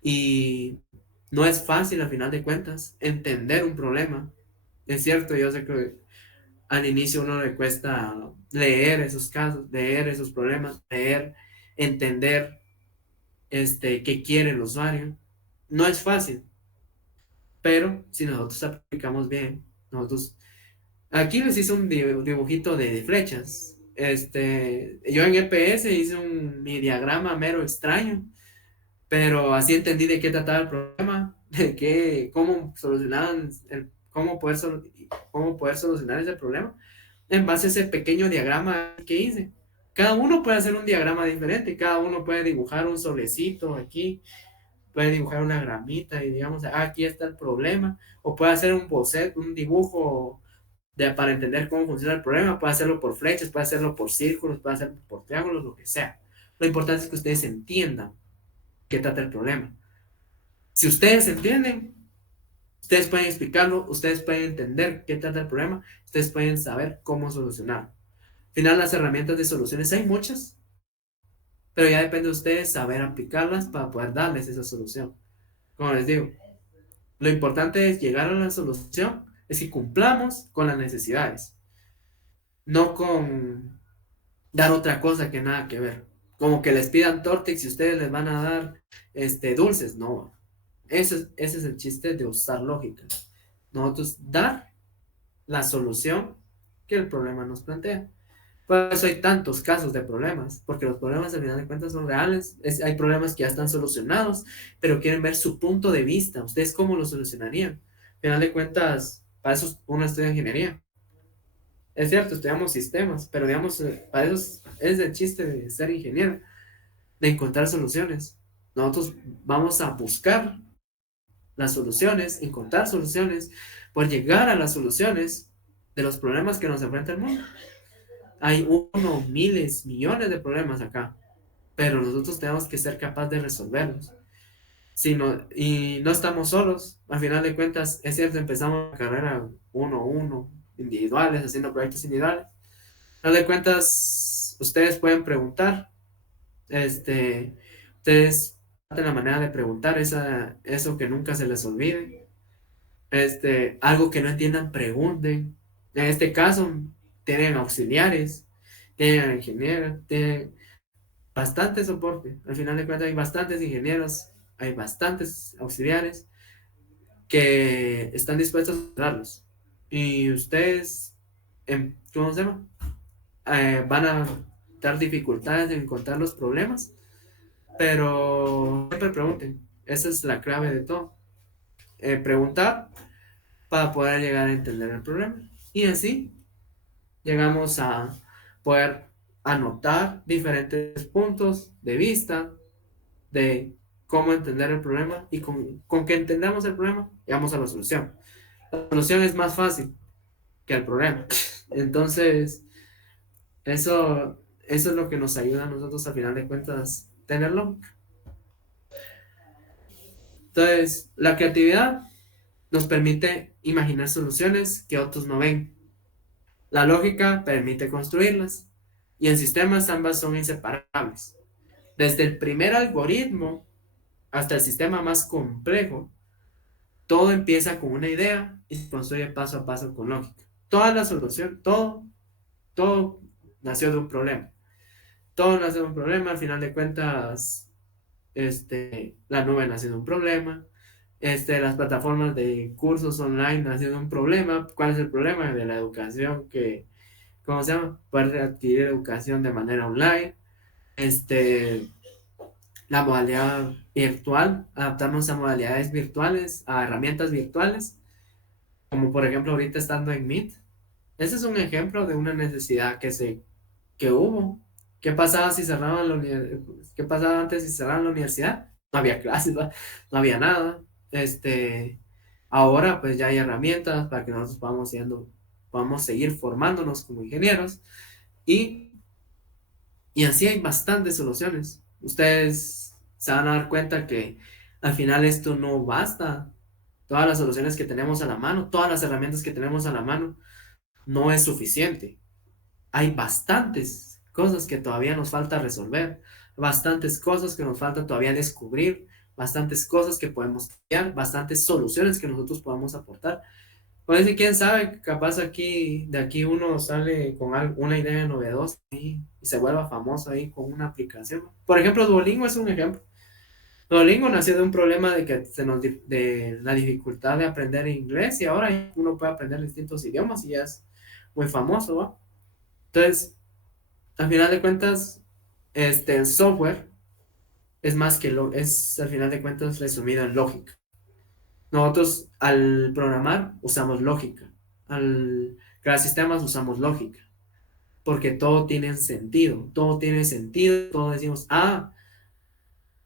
Y no es fácil, al final de cuentas, entender un problema. Es cierto, yo sé que al inicio uno le cuesta leer esos casos, leer esos problemas, entender qué quiere el usuario. No es fácil, pero si nosotros aplicamos bien, nosotros... Aquí les hice un dibujito de flechas. Yo en EPS hice mi diagrama mero extraño, pero así entendí de qué trataba el problema, cómo solucionaban, cómo poder solucionar ese problema en base a ese pequeño diagrama que hice. Cada uno puede hacer un diagrama diferente, cada uno puede dibujar un solecito aquí, puede dibujar una gramita y digamos, aquí está el problema, o puede hacer un boceto, un dibujo para entender cómo funciona el problema, puede hacerlo por flechas, puede hacerlo por círculos, puede hacerlo por triángulos, lo que sea. Lo importante es que ustedes entiendan qué trata el problema. Si ustedes entienden, ustedes pueden explicarlo, ustedes pueden entender qué trata el problema, ustedes pueden saber cómo solucionarlo. Al final, las herramientas de soluciones hay muchas, pero ya depende de ustedes saber aplicarlas para poder darles esa solución. Como les digo, lo importante es llegar a la solución, es que cumplamos con las necesidades, no con dar otra cosa que nada que ver. Como que les pidan Tortex y ustedes les van a dar dulces, no. Ese es el chiste de usar lógica. Nosotros dar la solución que el problema nos plantea. Por eso hay tantos casos de problemas, porque los problemas al final de cuentas son reales. Hay problemas que ya están solucionados, pero quieren ver su punto de vista. ¿Ustedes cómo lo solucionarían? Al final de cuentas, para eso uno estudia ingeniería. Es cierto, estudiamos sistemas, pero digamos, para eso es el chiste de ser ingeniero, de encontrar soluciones. Nosotros vamos a buscar las soluciones, encontrar soluciones, por llegar a las soluciones de los problemas que nos enfrenta el mundo. Hay miles, millones de problemas acá, pero nosotros tenemos que ser capaces de resolverlos. Y no estamos solos, al final de cuentas, es cierto, empezamos la carrera uno a uno, individuales, haciendo proyectos individuales. Al final de cuentas, ustedes pueden preguntar, ustedes traten la manera de preguntar eso que nunca se les olvide. Algo que no entiendan, pregunten. En este caso, tienen auxiliares, tienen ingenieros, tienen bastante soporte. Al final de cuentas, hay bastantes ingenieros, hay bastantes auxiliares que están dispuestos a ayudarlos. Y ustedes, ¿cómo se llama? Van a dar dificultades en encontrar los problemas, pero siempre pregunten. Esa es la clave de todo. Preguntar para poder llegar a entender el problema. Y así llegamos a poder anotar diferentes puntos de vista de cómo entender el problema y con que entendamos el problema, llegamos a la solución. La solución es más fácil que el problema. Entonces, eso es lo que nos ayuda a nosotros al final de cuentas tenerlo. Entonces, la creatividad nos permite imaginar soluciones que otros no ven. La lógica permite construirlas. Y en sistemas ambas son inseparables. Desde el primer algoritmo hasta el sistema más complejo, todo empieza con una idea y se construye paso a paso con lógica. Toda la solución, todo nació de un problema. Todo nació de un problema, al final de cuentas, la nube nació de un problema, las plataformas de cursos online nacieron de un problema. ¿Cuál es el problema? De la educación ¿cómo se llama? Poder adquirir educación de manera online, la modalidad virtual, adaptarnos a modalidades virtuales, a herramientas virtuales, como por ejemplo ahorita estando en Meet. Ese es un ejemplo de una necesidad que hubo. ¿Qué pasaba si cerraban ¿Qué pasaba antes si cerraban la universidad? No había clases, ¿va? No había nada. Ahora pues ya hay herramientas para que nosotros podamos podamos seguir formándonos como ingenieros y, y así hay bastantes soluciones. Ustedes se van a dar cuenta que al final esto no basta. Todas las soluciones que tenemos a la mano, todas las herramientas que tenemos a la mano, no es suficiente. Hay bastantes cosas que todavía nos falta resolver, bastantes cosas que nos falta todavía descubrir, bastantes cosas que podemos cambiar, bastantes soluciones que nosotros podamos aportar. Pues sí, quién sabe, capaz aquí, de aquí uno sale con una idea novedosa y se vuelva famoso ahí con una aplicación. Por ejemplo, Duolingo es un ejemplo. Duolingo nació de un problema de que de la dificultad de aprender inglés y ahora uno puede aprender distintos idiomas y ya es muy famoso, ¿va? Entonces, al final de cuentas, el software es más que es al final de cuentas resumido en lógica. Nosotros al programar usamos lógica, al crear sistemas usamos lógica, porque todo tiene sentido, todos decimos, ah,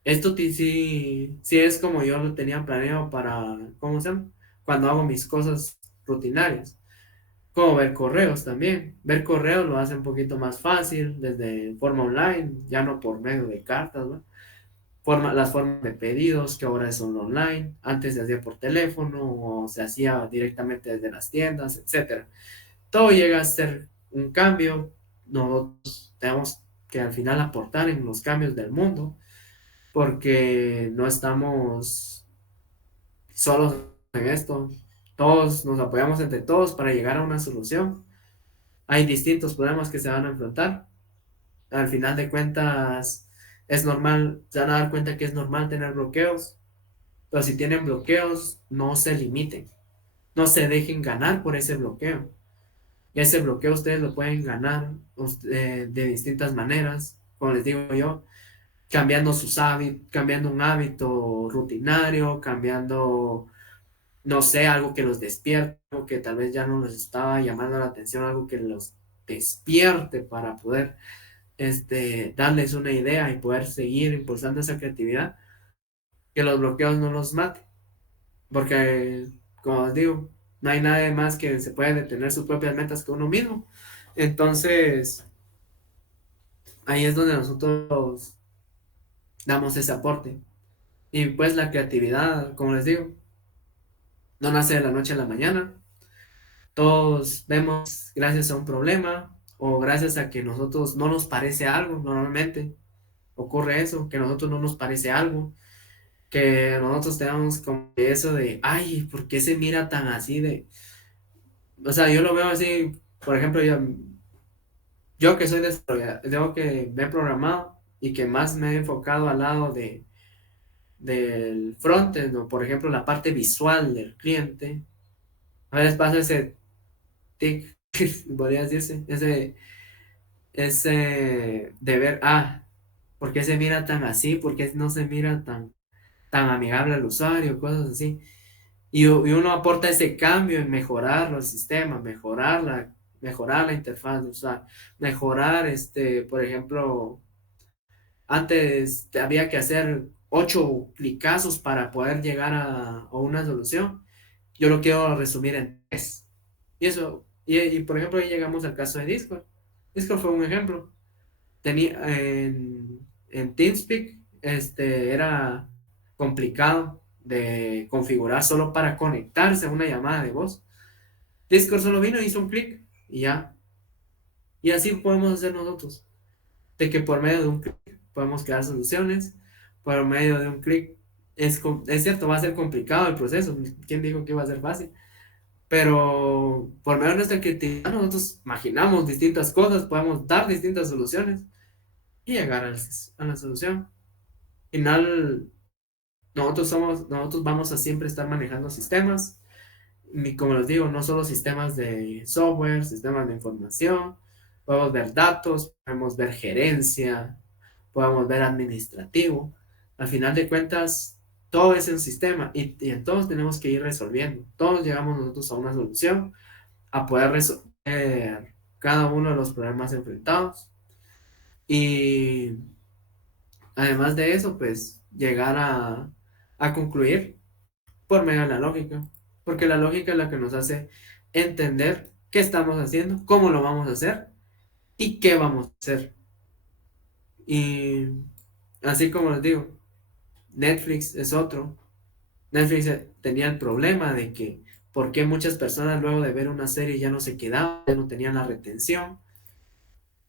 esto sí, sí es como yo lo tenía planeado para, ¿cómo se llama? Cuando hago mis cosas rutinarias. Como ver correos también. Ver correos lo hace un poquito más fácil desde forma online, ya no por medio de cartas, ¿no? Las formas de pedidos que ahora son online, antes se hacía por teléfono o se hacía directamente desde las tiendas, etcétera. Todo llega a ser un cambio, nosotros tenemos que al final aportar en los cambios del mundo porque no estamos solos en esto, todos nos apoyamos entre todos para llegar a una solución. Hay distintos problemas que se van a enfrentar. Al final de cuentas, es normal, se van a dar cuenta que es normal tener bloqueos, pero si tienen bloqueos, no se limiten, no se dejen ganar por ese bloqueo. Y ese bloqueo ustedes lo pueden ganar de distintas maneras, como les digo yo, cambiando sus hábitos, cambiando un hábito rutinario, cambiando, no sé, algo que los despierte, algo que tal vez ya no les estaba llamando la atención, algo que los despierte para poder darles una idea y poder seguir impulsando esa creatividad, que los bloqueos no los maten, porque, como os digo, no hay nadie más que se pueda detener sus propias metas que uno mismo. Entonces, ahí es donde nosotros damos ese aporte. Y pues la creatividad, como les digo, no nace de la noche a la mañana. Todos vemos gracias a un problema o gracias a que nosotros no nos parece algo, normalmente ocurre eso, que a nosotros no nos parece algo, que nosotros tenemos como que eso de, ay, ¿por qué se mira tan así de? O sea, yo lo veo así, por ejemplo, yo que soy desarrollador, yo que me he programado y que más me he enfocado al lado del frontend, o por ejemplo, la parte visual del cliente, a veces pasa ese tic, podría decirse, ese de ver, ah, ¿por qué se mira tan así? ¿Por qué no se mira tan amigable al usuario? Cosas así. Y uno aporta ese cambio en mejorar los sistemas, mejorar la interfaz de usuario, mejorar, por ejemplo, antes había que hacer 8 clicazos para poder llegar a una solución. Yo lo quiero resumir en 3. Y eso, y por ejemplo, ahí llegamos al caso de Discord. Discord fue un ejemplo. Tenía en TeamSpeak, era complicado de configurar solo para conectarse a una llamada de voz. Discord solo vino, hizo un clic y ya. Y así podemos hacer nosotros, de que por medio de un clic podemos crear soluciones, por medio de un clic es cierto, va a ser complicado el proceso. ¿Quién dijo que iba a ser fácil? Pero por medio de nuestra creatividad nosotros imaginamos distintas cosas, podemos dar distintas soluciones y llegar a la solución. Al final, nosotros vamos a siempre estar manejando sistemas, y como les digo, no solo sistemas de software, sistemas de información, podemos ver datos, podemos ver gerencia, podemos ver administrativo. Al final de cuentas, todo es un sistema y en todos tenemos que ir resolviendo. Todos llegamos nosotros a una solución, a poder resolver cada uno de los problemas enfrentados y además de eso, pues llegar a concluir por medio de la lógica, porque la lógica es la que nos hace entender qué estamos haciendo, cómo lo vamos a hacer y qué vamos a hacer. Y así como les digo, Netflix es otro. Netflix tenía el problema de que por qué muchas personas luego de ver una serie ya no se quedaban, ya no tenían la retención.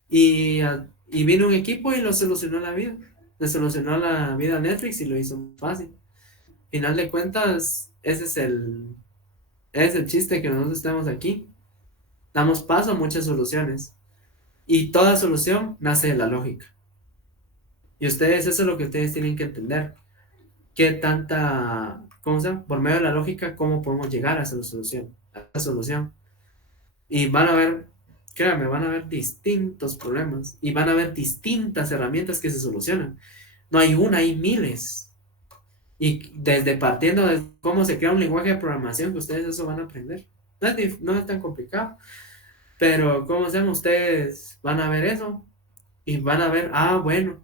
Y vino un equipo y lo solucionó la vida. Le solucionó la vida a Netflix y lo hizo muy fácil. Final de cuentas, ese es el chiste que nosotros estamos aquí. Damos paso a muchas soluciones. Y toda solución nace de la lógica. Y ustedes, eso es lo que ustedes tienen que entender. Qué tanta, ¿cómo se llama? Por medio de la lógica, cómo podemos llegar a esa solución. A esa solución. Y van a ver, créanme, van a haber distintos problemas. Y van a haber distintas herramientas que se solucionan. No hay una, hay miles. Y desde partiendo de cómo se crea un lenguaje de programación, que ustedes eso van a aprender. No es tan complicado. Pero, ¿cómo se llama? Ustedes van a ver eso. Y van a ver, ah, bueno.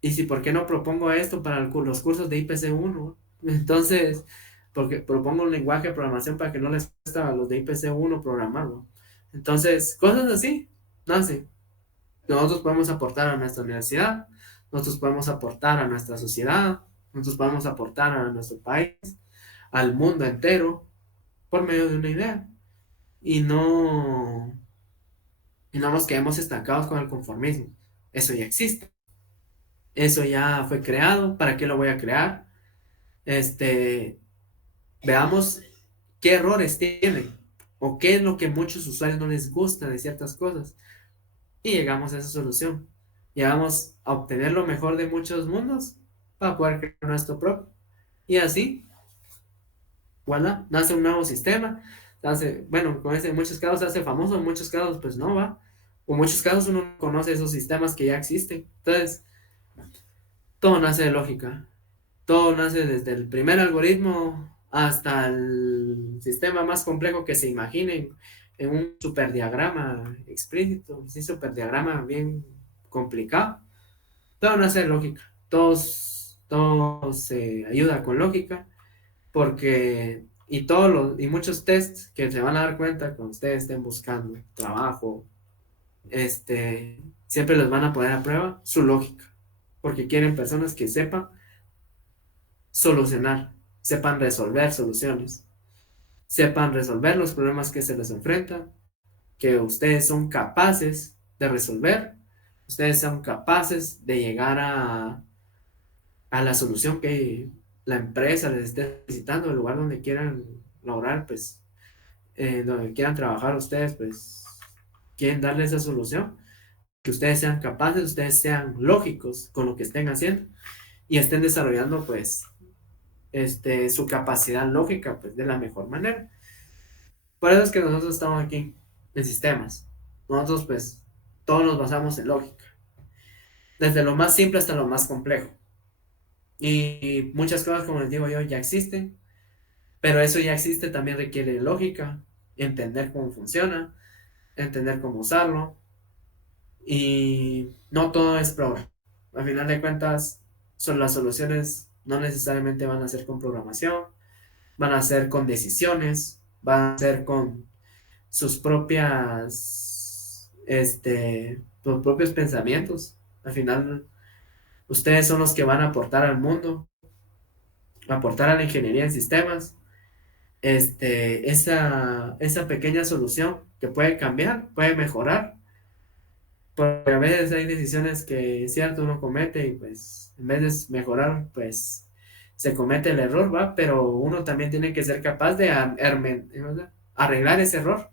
Y si, ¿por qué no propongo esto para los cursos de IPC 1? Entonces, porque propongo un lenguaje de programación para que no les cuesta a los de IPC 1 programarlo. Entonces, cosas así, nace. Nosotros podemos aportar a nuestra universidad, nosotros podemos aportar a nuestra sociedad, nosotros podemos aportar a nuestro país, al mundo entero, por medio de una idea. Y no nos quedemos estancados con el conformismo. Eso ya existe. Eso ya fue creado. ¿Para qué lo voy a crear? Veamos qué errores tienen o qué es lo que a muchos usuarios no les gusta de ciertas cosas y llegamos a esa solución. Llegamos a obtener lo mejor de muchos mundos para poder crear nuestro propio. Y así, voilà, nace un nuevo sistema. Bueno, con ese en muchos casos se hace famoso, en muchos casos pues no va. O en muchos casos uno no conoce esos sistemas que ya existen. Entonces, todo nace de lógica. Todo nace desde el primer algoritmo hasta el sistema más complejo que se imaginen en un superdiagrama explícito, sí, superdiagrama bien complicado. Todo nace de lógica. Todo se ayuda con lógica porque y muchos tests que se van a dar cuenta cuando ustedes estén buscando trabajo, siempre les van a poner a prueba su lógica, porque quieren personas que sepan solucionar, sepan resolver soluciones, sepan resolver los problemas que se les enfrentan, que ustedes son capaces de resolver, ustedes son capaces de llegar a la solución que la empresa les esté necesitando, el lugar donde quieran lograr, pues, donde quieran trabajar ustedes, pues, quieren darle esa solución, que ustedes sean capaces, ustedes sean lógicos con lo que estén haciendo y estén desarrollando, pues, su capacidad lógica, pues, de la mejor manera. Por eso es que nosotros estamos aquí en sistemas. Nosotros, pues, todos nos basamos en lógica, desde lo más simple hasta lo más complejo. Y muchas cosas, como les digo yo, ya existen, pero eso ya existe también requiere lógica, entender cómo funciona, entender cómo usarlo, y no todo es programa. Al final de cuentas, son las soluciones no necesariamente van a ser con programación, van a ser con decisiones, van a ser con sus sus propios pensamientos. Al final, ustedes son los que van a aportar al mundo, aportar a la ingeniería en sistemas, esa pequeña solución que puede cambiar, puede mejorar, porque a veces hay decisiones que, es cierto, uno comete y pues en vez de mejorar, pues se comete el error, ¿va? Pero uno también tiene que ser capaz de arreglar ese error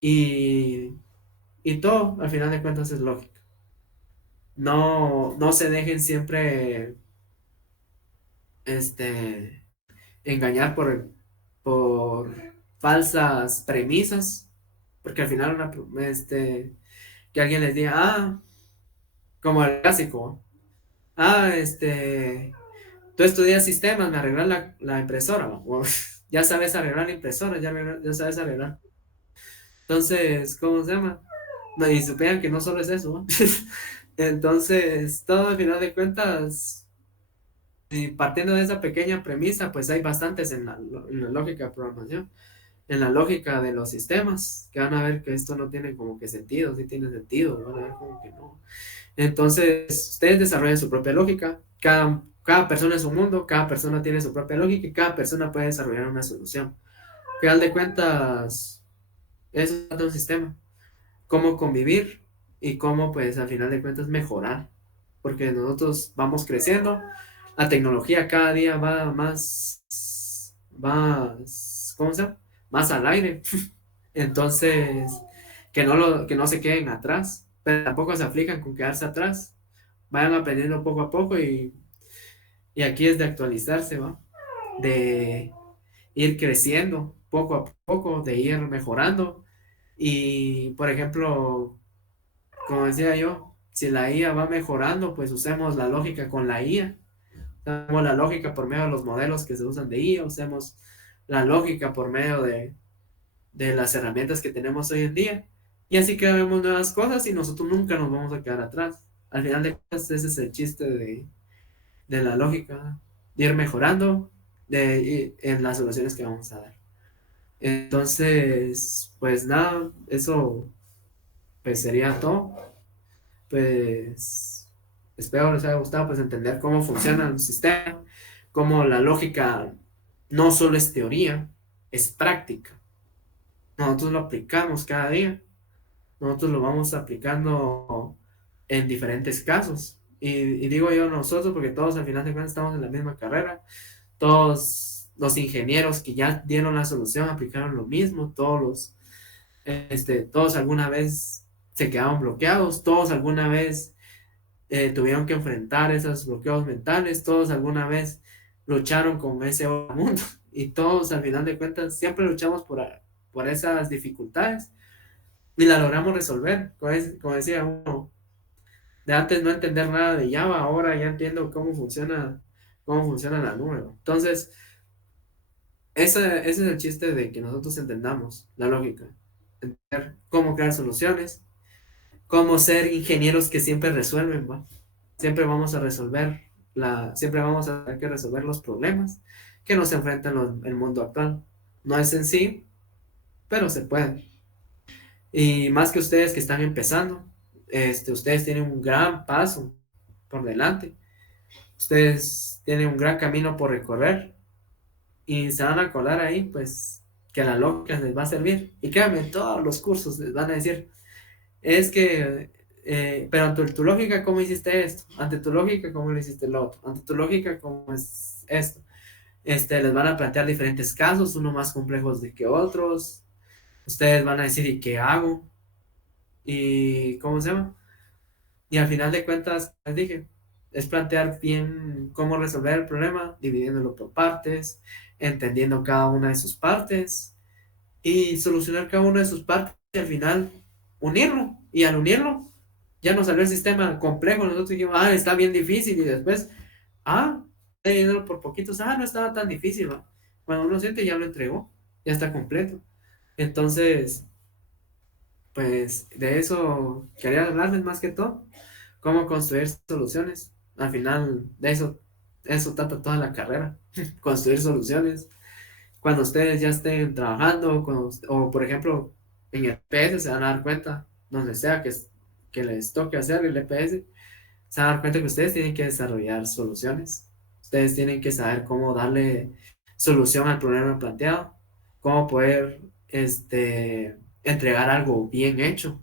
y, y todo, al final de cuentas, es lógica. No se dejen siempre engañar por falsas premisas, porque al final que alguien les diga, como el clásico, tú estudias sistemas, me arreglas la impresora, o, ya sabes arreglar la impresora, ya sabes arreglar. Entonces, ¿cómo se llama? No, y supieran que no solo es eso, ¿no? Entonces, todo al final de cuentas, y partiendo de esa pequeña premisa, pues hay bastantes en la lógica de programación. en la lógica de los sistemas, que van a ver que esto no tiene como que sentido, sí tiene sentido, van a ver como que no. Entonces, ustedes desarrollan su propia lógica, cada persona es un mundo, cada persona tiene su propia lógica y cada persona puede desarrollar una solución. Al final de cuentas, eso es un sistema, cómo convivir y cómo, pues, al final de cuentas, mejorar, porque nosotros vamos creciendo, la tecnología cada día va ¿cómo se llama? Más al aire. Entonces, que no se queden atrás, pero tampoco se aflijan con quedarse atrás. Vayan aprendiendo poco a poco y aquí es de actualizarse, ¿va? De ir creciendo poco a poco, de ir mejorando. Y, por ejemplo, como decía yo, si la IA va mejorando, pues usemos la lógica con la IA. Usemos la lógica por medio de los modelos que se usan de IA, usemos la lógica por medio de las herramientas que tenemos hoy en día. Y así que vemos nuevas cosas y nosotros nunca nos vamos a quedar atrás. Al final de cuentas, ese es el chiste de la lógica, de ir mejorando en las soluciones que vamos a dar. Entonces, pues nada, eso pues sería todo. Pues espero les haya gustado pues entender cómo funciona el sistema, cómo la lógica no solo es teoría, es práctica. Nosotros lo aplicamos cada día. Nosotros lo vamos aplicando en diferentes casos. Y digo yo nosotros porque todos al final de cuentas estamos en la misma carrera. Todos los ingenieros que ya dieron la solución aplicaron lo mismo. Todos alguna vez se quedaron bloqueados. Todos alguna vez tuvieron que enfrentar esos bloqueos mentales. Todos alguna vez lucharon con ese mundo. Y todos al final de cuentas siempre luchamos por esas dificultades y la logramos resolver. Como decía uno, de antes no entender nada de Java, ahora ya entiendo cómo funciona la nube. Entonces, ese es el chiste de que nosotros entendamos la lógica, entender cómo crear soluciones, cómo ser ingenieros que siempre resuelven, ¿va? Siempre vamos a siempre vamos a tener que resolver los problemas que nos enfrentan el mundo actual. No es sencillo, pero se puede. Y más que ustedes que están empezando, ustedes tienen un gran paso por delante. Ustedes tienen un gran camino por recorrer y se van a acordar ahí, pues, que la lógica les va a servir. Y créanme, en todos los cursos les van a decir, es que, pero ante tu lógica, ¿cómo hiciste esto? Ante tu lógica, ¿cómo lo hiciste lo otro? Ante tu lógica, ¿cómo es esto? Les van a plantear diferentes casos, uno más complejos de que otros. Ustedes van a decir, ¿y qué hago? ¿Y cómo se llama? Y al final de cuentas, les dije, es plantear bien cómo resolver el problema, dividiéndolo por partes, entendiendo cada una de sus partes y solucionar cada una de sus partes y al final unirlo. Y al unirlo, ya nos salió el sistema complejo. Nosotros dijimos, está bien difícil. Y después, dividiéndolo por poquitos, no estaba tan difícil, ¿va? Cuando uno siente, ya lo entregó, ya está completo. Entonces, pues de eso quería hablarles más que todo, cómo construir soluciones. Al final de eso trata toda la carrera, construir soluciones. Cuando ustedes ya estén trabajando, o por ejemplo, en el EPS se van a dar cuenta, donde sea que les toque hacer el EPS, se van a dar cuenta que ustedes tienen que desarrollar soluciones. Ustedes tienen que saber cómo darle solución al problema planteado, cómo poder entregar algo bien hecho.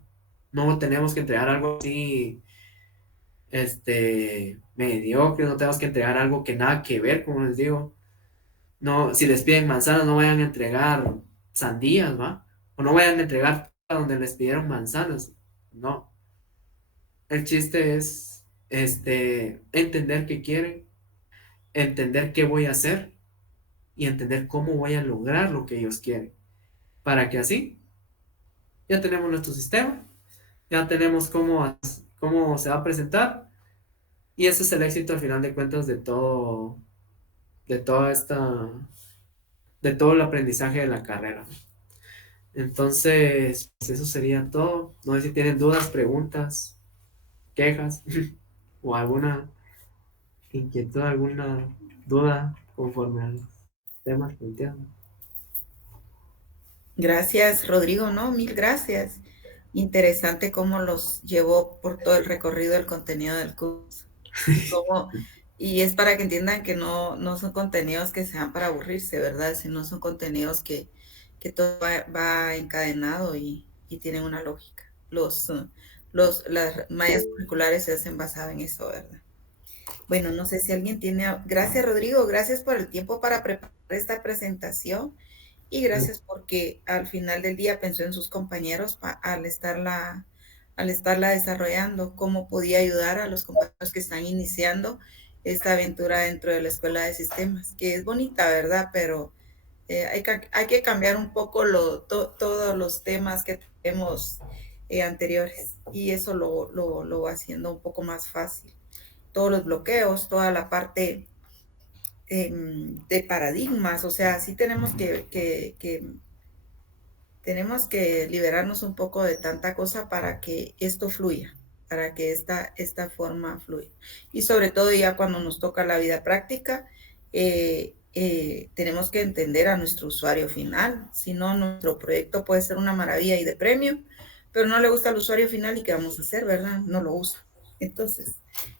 No tenemos que entregar algo así mediocre, no tenemos que entregar algo que nada que ver, como les digo. No, si les piden manzanas, no vayan a entregar sandías, ¿va? O no vayan a entregar donde les pidieron manzanas. No. El chiste es entender qué quieren, entender qué voy a hacer y entender cómo voy a lograr lo que ellos quieren. Para que así ya tenemos nuestro sistema, ya tenemos cómo se va a presentar y ese es el éxito al final de cuentas de toda de todo el aprendizaje de la carrera. Entonces, pues eso sería todo. No sé si tienen dudas, preguntas, quejas o alguna inquietud, alguna duda conforme a los temas planteados. Gracias, Rodrigo, no, mil gracias. Interesante cómo los llevó por todo el recorrido del contenido del curso. Y cómo, y es para que entiendan que no son contenidos que sean para aburrirse, ¿verdad? Sino son contenidos que todo va encadenado y tienen una lógica. Las mallas curriculares se hacen basado en eso, ¿verdad? Bueno, no sé si alguien tiene. Gracias, Rodrigo. Gracias por el tiempo para preparar esta presentación y gracias porque al final del día pensó en sus compañeros al estarla desarrollando, cómo podía ayudar a los compañeros que están iniciando esta aventura dentro de la escuela de sistemas, que es bonita, ¿verdad? Pero hay que cambiar un poco todos los temas que tenemos anteriores y eso lo va haciendo un poco más fácil. Todos los bloqueos, toda la parte de paradigmas, o sea, sí tenemos que liberarnos un poco de tanta cosa para que esto fluya, para que esta forma fluya. Y sobre todo ya cuando nos toca la vida práctica, tenemos que entender a nuestro usuario final, si no, nuestro proyecto puede ser una maravilla y de premio, pero no le gusta al usuario final y ¿qué vamos a hacer, verdad? No lo usa. Entonces,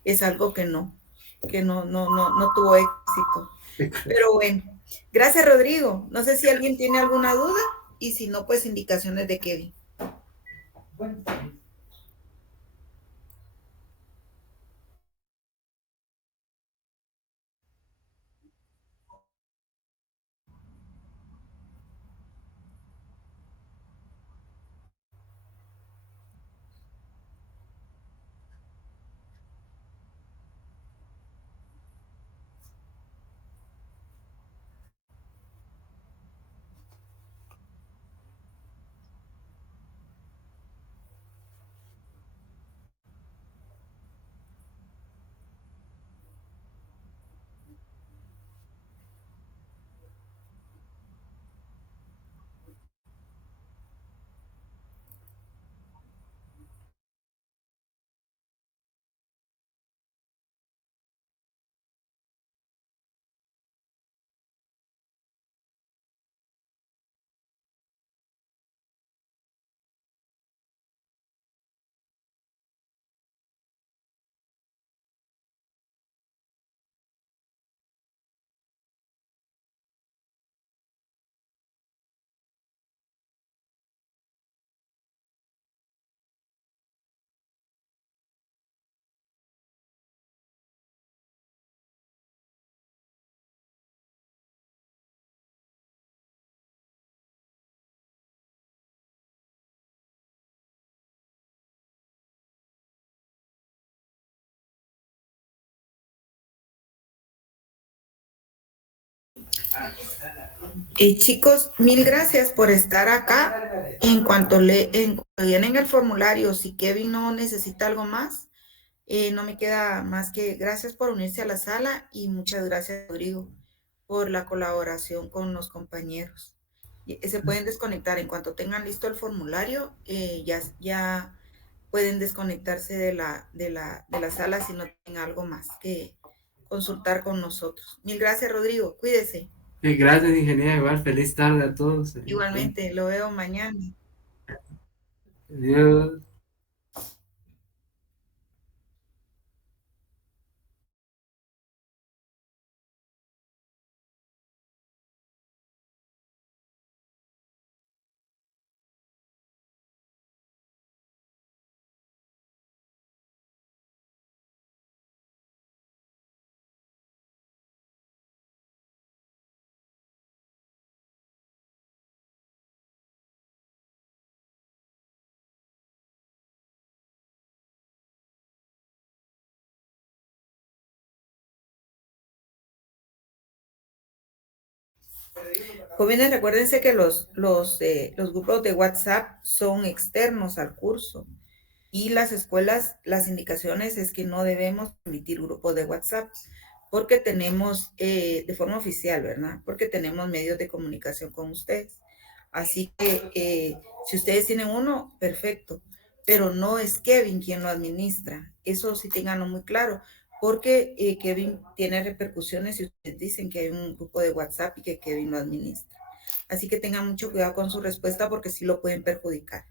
es algo que no tuvo éxito. Pero bueno, gracias Rodrigo. No sé si alguien tiene alguna duda y si no, pues indicaciones de Kevin. Chicos, mil gracias por estar acá. En cuanto llenen el formulario, si Kevin no necesita algo más, no me queda más que gracias por unirse a la sala y muchas gracias, Rodrigo, por la colaboración con los compañeros. Se pueden desconectar en cuanto tengan listo el formulario, ya pueden desconectarse de la sala si no tienen algo más que consultar con nosotros. Mil gracias, Rodrigo. Cuídese. Gracias, ingeniero. Igual, feliz tarde a todos. Igualmente, lo veo mañana. Adiós. Jóvenes, recuérdense que los grupos de WhatsApp son externos al curso y las escuelas, las indicaciones es que no debemos emitir grupos de WhatsApp porque tenemos, de forma oficial, ¿verdad? Porque tenemos medios de comunicación con ustedes. Así que si ustedes tienen uno, perfecto, pero no es Kevin quien lo administra. Eso sí tenganlo muy claro, porque Kevin tiene repercusiones si ustedes dicen que hay un grupo de WhatsApp y que Kevin lo administra. Así que tengan mucho cuidado con su respuesta porque sí lo pueden perjudicar.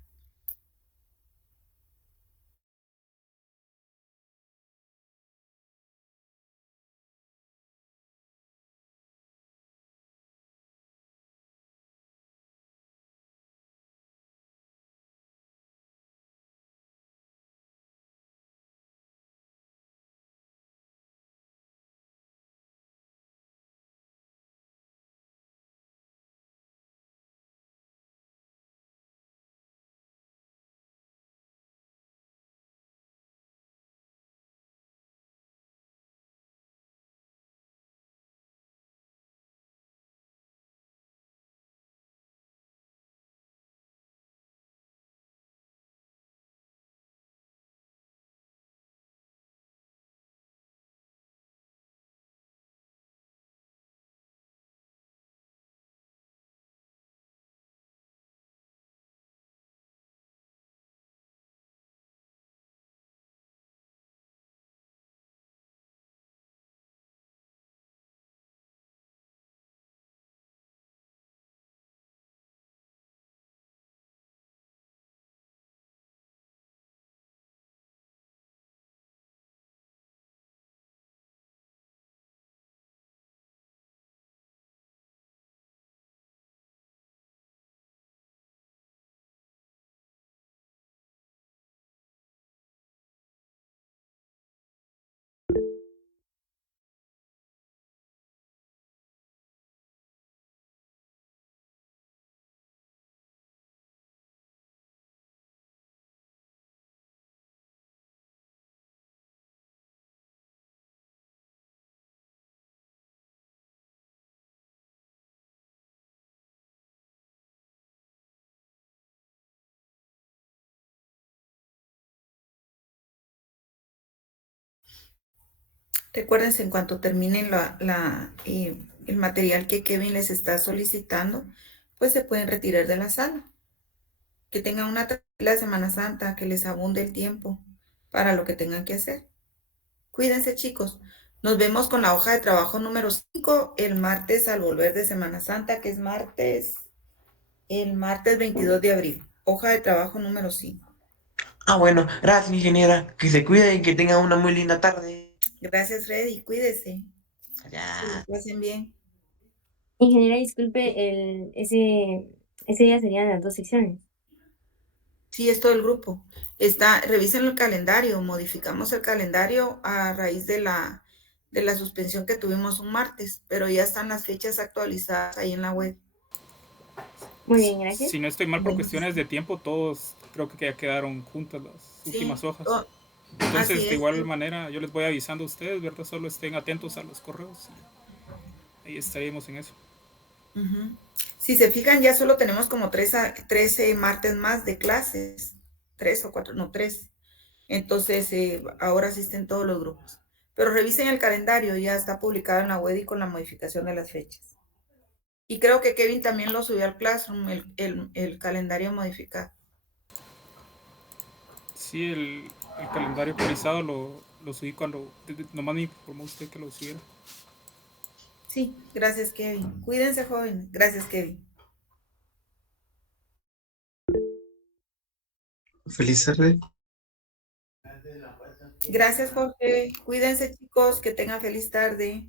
Recuérdense, en cuanto terminen el material que Kevin les está solicitando, pues se pueden retirar de la sala. Que tengan una tranquila Semana Santa, que les abunde el tiempo para lo que tengan que hacer. Cuídense, chicos. Nos vemos con la hoja de trabajo número 5 el martes al volver de Semana Santa, que es el martes 22 de abril. Hoja de trabajo número 5. Ah, bueno, gracias, ingeniera. Que se cuiden y que tengan una muy linda tarde. Gracias, Freddy. Cuídese. Que lo Allá. pasen bien. Ingeniera, disculpe, ese día serían las dos secciones. Sí, es todo el grupo. Revisen el calendario. Modificamos el calendario a raíz de la suspensión que tuvimos un martes, pero ya están las fechas actualizadas ahí en la web. Muy bien, gracias. Si no estoy mal por Bueno, cuestiones de tiempo, todos creo que ya quedaron juntas las sí, últimas hojas. así Entonces, de es. igual manera, yo les voy avisando a ustedes, ¿verdad? Solo estén atentos a los correos y ahí estaríamos en eso. Ujú. Si se fijan, ya solo tenemos como 13 martes más de clases. 3 o 4, no, 3. Entonces, ahora asisten todos los grupos. Pero revisen el calendario, ya está publicado en la web y con la modificación de las fechas. Y creo que Kevin también lo subió al Classroom, el calendario modificado. Sí, el calendario actualizado lo subí cuando nomás me informó usted que lo subiera. Sí, gracias, Kevin. Cuídense, jóvenes. Gracias, Kevin. Feliz tarde. Gracias, Jorge. Cuídense, chicos. Que tengan feliz tarde.